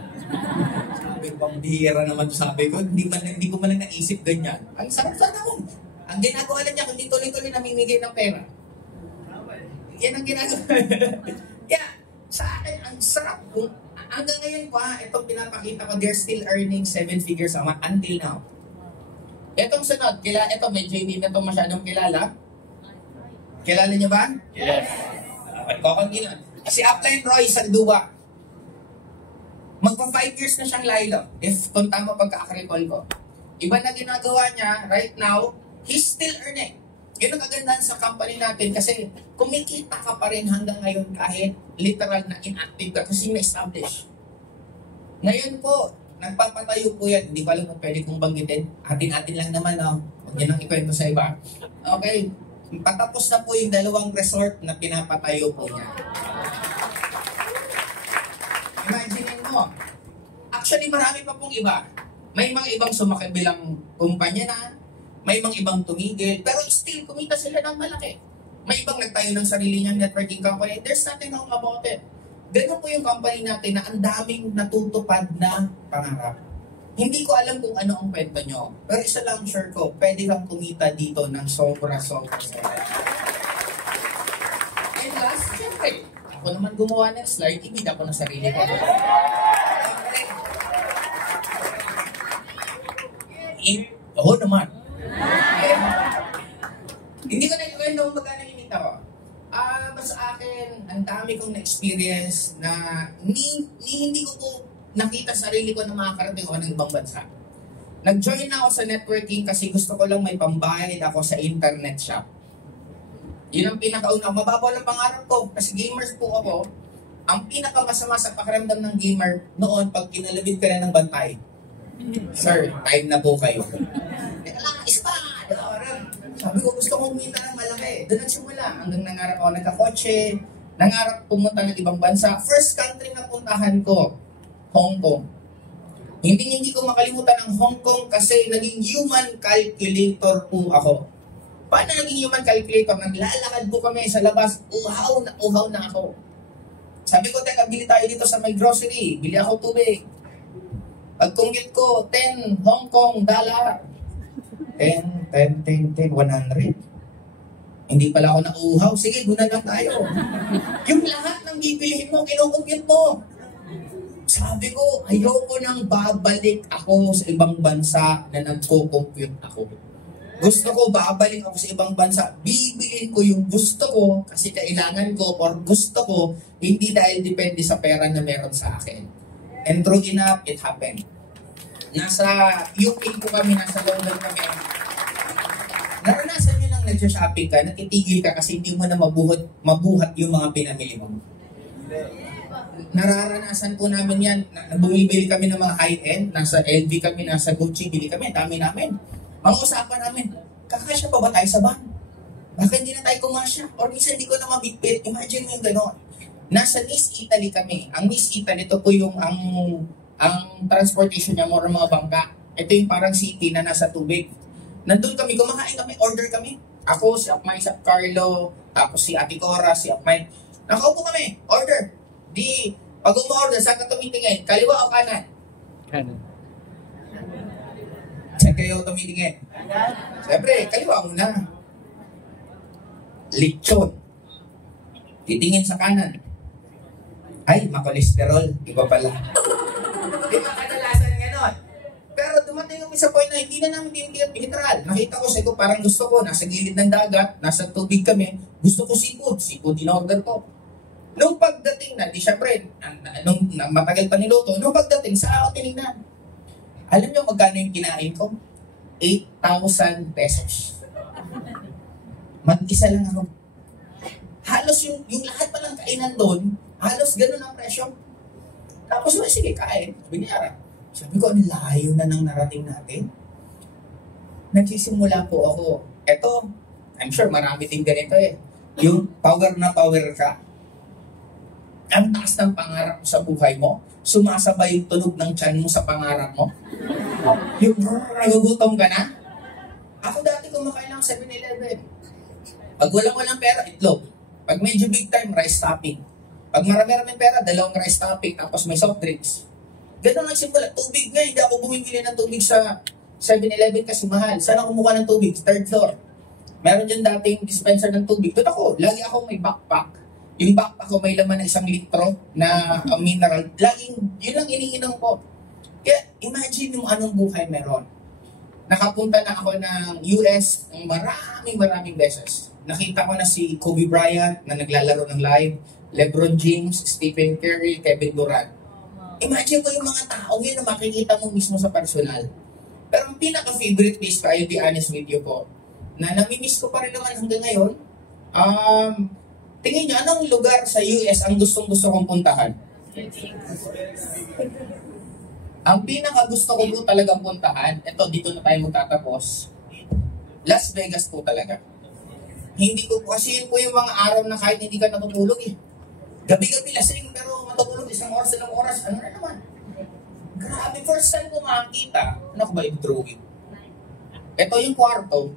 Sabi ko, pang bihira naman sabi ko, hindi ko man lang naisip ganyan. Ang sarap-sarap naman. Ang ginagawa lang niya, hindi tuloy-tuloy namimigay ng pera. Yan ang ginagawa. Kaya, sa akin, ang sarap. Hanggang ngayon pa, itong pinapakita ko, they're still earning 7 figures a month until now. Itong sunod, ito medyo hindi na ito masyadong kilala. Kilala niyo ba? Yes. Kukunti lang. Si Upline Roy Sandua. Magpa 5 years na siyang lilo. If kung tama pagka-recall ko. Iba na ginagawa niya right now, he's still earning. Yun ang kagandahan sa company natin kasi kumikita ka pa rin hanggang ngayon kahit literal na inactive ka kasi na-establish. Ngayon po, nagpapatayo po yan. Hindi pa lang kung pwede kong banggitin. Atin-atin lang naman, no? Huwag niyo nang ikwento sa iba. Okay. Patapos na po yung 2 resort na pinapatayo po niya. Imagine mo. Actually, marami pa pong iba. May mga ibang sumakibilang kumpanya na, may mga ibang tumigil, pero still, kumita sila ng malaki. May ibang nagtayo ng sarili niyang networking company. There's nothing wrong about it. Ganun po yung company natin na ang daming natutupad na pangarap. Hindi ko alam kung ano ang kwento nyo, pero isa lang sure ko, pwede kang kumita dito ng sobra-sobra. And last, syempre, ako naman gumawa ng slide, hindi ako ng sarili ko. Oo naman. Eh, hindi ko na-kwento kung magkano inita ko. Basta akin, ang dami kong na-experience na hindi ko po nakita sarili ko na makakarating ako ng ibang bansa. Nag-join na ako sa networking kasi gusto ko lang may pambayad ako sa internet shop. Yun ang pinakauna. Mababaw lang pangarap ko kasi gamers po ako. Ang pinakamasama sa pakiramdam ng gamer noon pag kinalabit ka na ng bantay. Sir, time na po kayo. Isa! Sabi ko, gusto kong kumita ng malaki. Doon nagsimula. Hanggang nangarap ako nagkakotse. Nangarap pumunta ng ibang bansa. First country na puntahan ko, Hong Kong. Hindi ko makalimutan ang Hong Kong kasi naging human calculator po ako. Paano naging human calculator? Naglalakad po kami sa labas. Uhaw na ako. Sabi ko, teka, bili tayo dito sa may grocery. Bili ako tubig. Pag-compute ko, 10 Hong Kong dollar. 10, 100. Hindi pala ako nauuhaw. Sige, guna lang tayo. Yung lahat ng bibilihin mo, kinukumpute mo. Sabi ko, ayoko nang babalik ako sa ibang bansa na nagko-compute ako. Gusto ko, babalik ako sa ibang bansa. Bibilihin ko yung gusto ko kasi kailangan ko or gusto ko, hindi dahil depende sa pera na meron sa akin. And true enough, it happened. Nasa UK po kami, nasa London kami. Naranasan nyo nang nag-shopping ka, natitigil ka kasi hindi mo na mabuhat yung mga pinamili mo. Nararanasan po namin yan. Bumibili kami ng mga high-end, nasa LV kami, nasa Gucci, bili kami, dami namin. Mga usapan namin, kakasya pa ba tayo sa van? Baka hindi na tayo kumasya? Or minsan hindi ko na mabitbit. Imagine mo yung gano'n. Nasa Nice, Italy kami. Ang Nice, Italy, ito po yung ang transportation niya, more mga bangka. Ito yung parang city na nasa tubig. Nandun kami, kumakain kami, order kami. Ako, si Akmay, si Carlo, tapos si Ate Cora, si Akmay. Nakaupo kami, order. Di, pag umorder, saan ka tumitingin? Kaliwa o kanan? Kanan. Saan kayo tumitingin? Siyempre, kaliwa muna. Lechon. Titingin sa kanan. Ay, makolesterol. Iba pala. Di ba kadalasan ganon? Pero dumating kami sa point na hindi na namin tinitingnan literal. Nakita ko siya ko, parang gusto ko, nasa gilid ng dagat, nasa tubig kami, gusto ko seafood. Seafood in-order ko. Nung pagdating na, di syempre, nung matagal pa niluto, nung pagdating, sa ako tinignan. Alam niyo magkano yung kinain ko? 8,000 pesos. Mag-isa lang ako. Halos yung lahat pa ng kainan doon, halos ganun ang presyo. Tapos, sige, kain. Binayaran. Sabi ko, ang layo na ng narating natin. Nagsisimula po ako. Eto, I'm sure marami din ganito eh. Yung power na power ka. Ang taas ng pangarap mo sa buhay mo, sumasabay yung tunog ng tiyan mo sa pangarap mo. Yung nagugutom ka na. Ako dati kumakain ng 7-Eleven. Pag walang pera, itlog. Pag medyo big time, rice topping. Pag marami-raming pera, 2 rice topping, tapos may soft drinks. Ganun ang simula. Tubig nga, hindi ako bumibili ng tubig sa 7-Eleven kasi mahal. Saan ako kumuha ng tubig? 3rd floor. Meron dyan dating dispenser ng tubig. Doon ako, lagi ako may backpack. Yung backpack ko may laman ng 1 litro na mineral. Laging, yun lang iniinom ko. Kaya imagine yung anong buhay meron. Nakapunta na ako ng US ng maraming beses. Nakita ko na si Kobe Bryant na naglalaro ng live, LeBron James, Stephen Curry, Kevin Durant. Imagine ko yung mga tao yun na makikita mo mismo sa personal. Pero ang pinaka-favorite place ko, I'll be honest with you po, na namimiss ko pa rin naman hanggang ngayon, tingin nyo, anong lugar sa US ang gustong-gusto kong puntahan? Ang pinaka-gusto ko po talagang puntahan, ito, dito na tayo magtatapos, Las Vegas po talaga. Hindi ko, kasi yun po yung mga araw na kahit hindi ka natutulog eh. Gabi-gabi lasing, pero matutulog 1 oras, 2 oras, ano na naman. Grabe, first time ko makakita, ano ko ba yung drawing? Ito yung kwarto,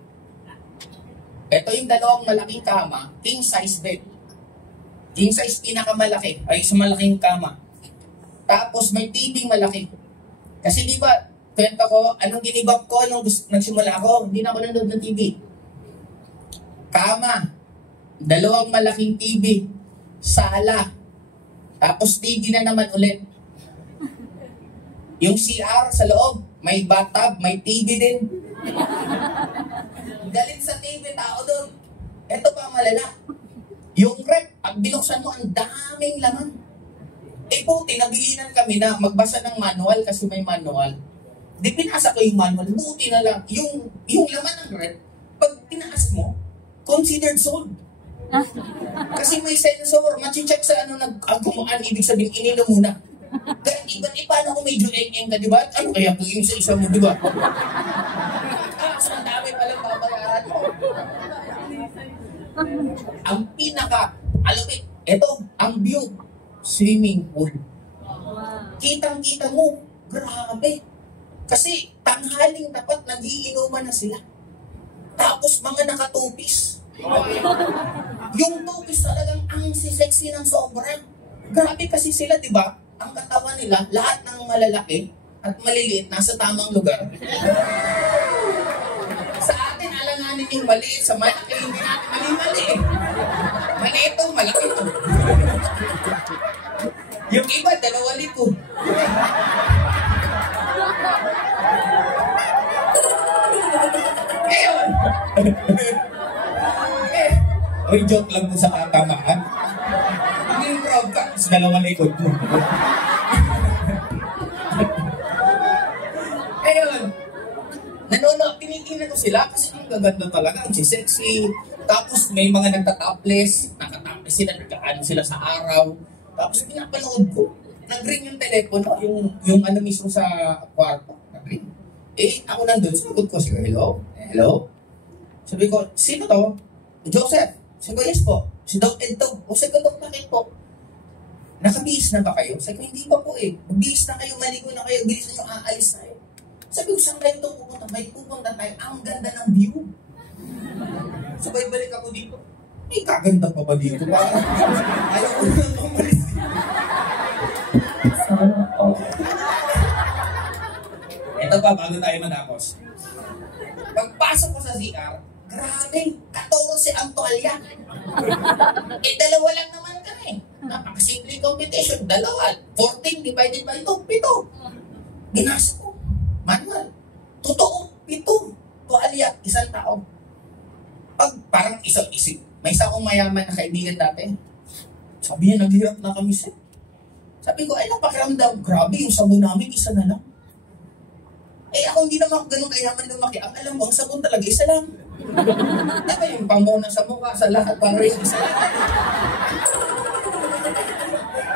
ito yung 2 malaking kama, king size bed. King size pinakamalaki, ay sa malaking kama. Tapos may TV malaki. Kasi di ba, kwento ko, anong ginibap ko nung nagsimula ako, hindi na ako nanood ng TV. Kama, 2 malaking TV, sala, tapos TV na naman ulit. Yung CR sa loob, may bathtub, may TV din. Galit sa TV, tao doon. Ito pa malala. Yung rep, pag binuksan mo, ang daming laman. Eh po, tinabilinan kami na magbasa ng manual kasi may manual. Di pinasa ko yung manual, buti na lang. Yung laman ng rep, pag tinaas mo, considered sold. Kasi may sensor, machi-check sa ano nag-agumaan, ibig sabihin, ininom muna. Kaya paano kung medyo eng-eng ka, di ba? Ano kaya kung yung isa mo, di ba? So ang dami palang babayaran mo. Ang alawit, eto, ang view, swimming pool. Kitang-kita mo, grabe. Kasi tanghaling tapat, nagiinuman na sila. Tapos mga nakatupis. Yung tupis talagang ang sexy ng sobra. Grabe kasi sila, di ba? Ang katawan nila, lahat ng malalaki at maliliit, nasa tamang lugar. Sa atin, alanganin yung maliit. Sa malaki, hindi natin mali-mali. Maliit to, malaki to. Yung iba, 2 lito. Ngayon, oy, joke lang po sa katamaan. Hindi proud ka, sa 2 likod mo. Ngayon, tinitingnan ko sila kasi ang gaganda talaga, ang sexy. Tapos may mga nagtatopless, nakatopless sila, nagkaano sila sa araw. Tapos pinapanood ko, nag-ring yung telepono, yung ano mismo sa kwarto, nag-ring. Eh, ako nandun, sagot ko siya, hello? Hello? Sabi ko, sino to? Joseph. Sabi ko, yes po. Si Doc Ed to. O sabi ko, Doc, bakit po? Nakabihis na ba kayo? Sabi ko, hindi pa po eh. Magbihis na kayo, maligo na kayo, bilis na yung aalis na eh. Sabi ko, saan kayo ito pupunta? May pupunta tayo, ang ganda ng view. So, balik ako dito. May kaganda pa ba dito? Ayaw ko na umalis. Ito pa, bago tayo matapos. Pagpasok ko sa ZR, grabe, 14 ang tuwalya. Eh, 2 lang naman kami. Napakasimple competition, 2. 14 divided by 2, 7. Binasa ko. Manual. Totoo, 7. Tuwalya, 1 tao. Pag parang isip, may isa akong mayaman na kaibigan dati. Sabi niya, naghirap na kami sir. Sabi ko, ay napakiramdam, grabe, yung sabon namin, 1 na lang. Eh ako hindi naman ganun kayaman lumaki. Ang alam mo, ang sabon talaga, 1 lang. Diba yung pangmuna sa mukha, sa lahat, para rin 1 lang.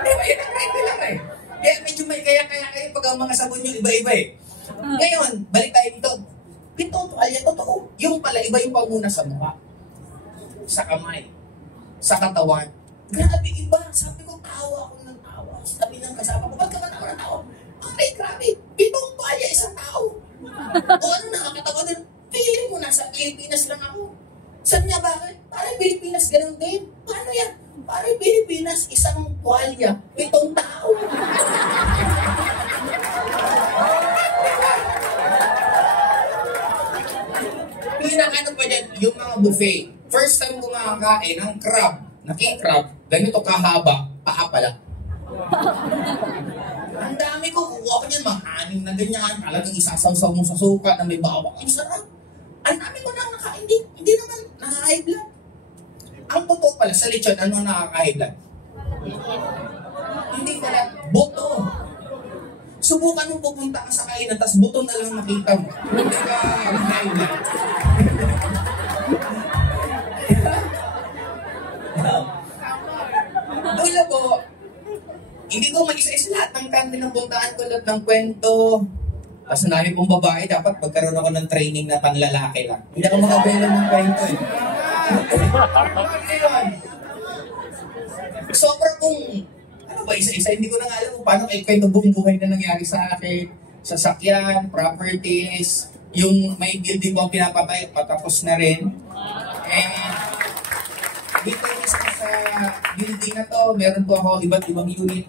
Diba yun ang ready lang eh. Kaya medyo may kaya-kaya kayo pag ang mga sabon nyo iba-iba eh. Ngayon, balik tayo dito. 7 tuwalya, totoo. Yung pala, iba yung pangmuna sa mukha. Sa kamay. Sa katawan. Grabe iba. Sabi ko, tawa ako ng tawa. Sabi ng kasama ko, ba't ka ba tawa ng tawa? Ay, grabe. 7 tuwalya, 1 tao. O ano nakakatawa din? Feeling mo nasa Pilipinas lang ako. Saan niya bakit? Parang Pilipinas ganun din. Paano yan? Parang Pilipinas, 1 tuwalya, 7 tao. Pinakano pa dyan, yung mga buffet. First time ko makakain ng crab, naki-crab, ganito kahaba, paa pala. Ang dami ko, kukuha ko niyan, mga 6 na ganyan, talagang isasaw-saw mo sa suka na may bawang. Ang sarap. Ang dami ko na nakain, hindi naman nakaka-high blood. Ang totoo pala, sa lechon, ano nakaka-high blood? Hindi pala, buto. Subukan mo pupunta ka sa kainan, tas buto na lang makita mo. Hindi ka high blood. Wala po. Hindi ko mag-isa-isa lahat ng kantin ng puntaan ko, lahat ng kwento. Kasi namin pong babae, dapat magkaroon ako ng training na panglalaki lang. Hindi ako makabelo ng kwento eh. Sobra kong, ano ba, isa-isa, hindi ko na nga alam kung paano kayo kwento buong buhay na nangyari sa akin. Sasakyan, properties, yung may building ko pinapatay, patapos na rin. And dito sa building na to, meron po ako iba't ibang unit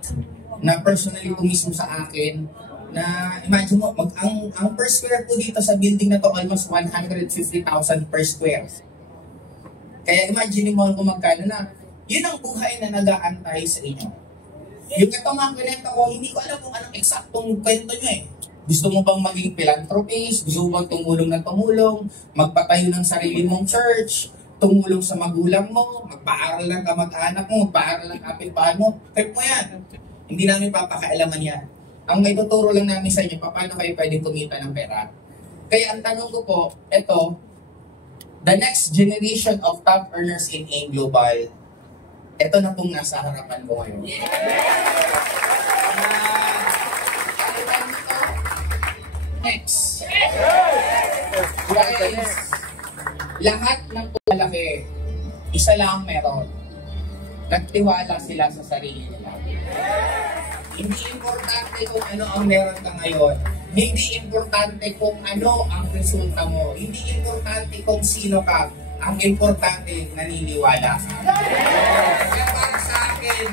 na personally po mismo sa akin. Na imagine mo, ang per square po dito sa building na to almost 150,000 per square. Kaya imagine mo kung magkano na, yun ang buhay na nag-aantay sa inyo. Yung itong mga kwento ko, hindi ko alam kung anong eksaktong kwento nyo eh. Gusto mo bang maging philanthropist? Gusto mo bang tumulong ng tumulong? Magpatayo ng sarili mong church? Tumulong sa magulang mo? Magpaaral ng kamag-anak mo? Magpaaral ng kapitbahay mo? Trip mo yan. Hindi namin papakailaman yan. Ang may tuturo lang namin sa inyo, paano kayo pwedeng kumita ng pera. Kaya ang tanong ko po, ito, the next generation of top earners in AIM Global, ito na pong nasa harapan ko ngayon. Next. Guys, lahat ng malaki, isa lang meron. Nagtiwala sila sa sarili nila. Hindi importante kung ano ang meron ka ngayon. Hindi importante kung ano ang resulta mo. Hindi importante kung sino ka. Ang importante, naniniwala ka. Kaya para sa akin,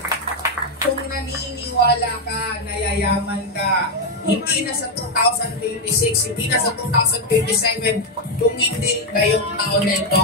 kung naniniwala ka, nayayaman ka, hindi na sa 2026, hindi na sa 2027, kung hindi ngayong taon na ito.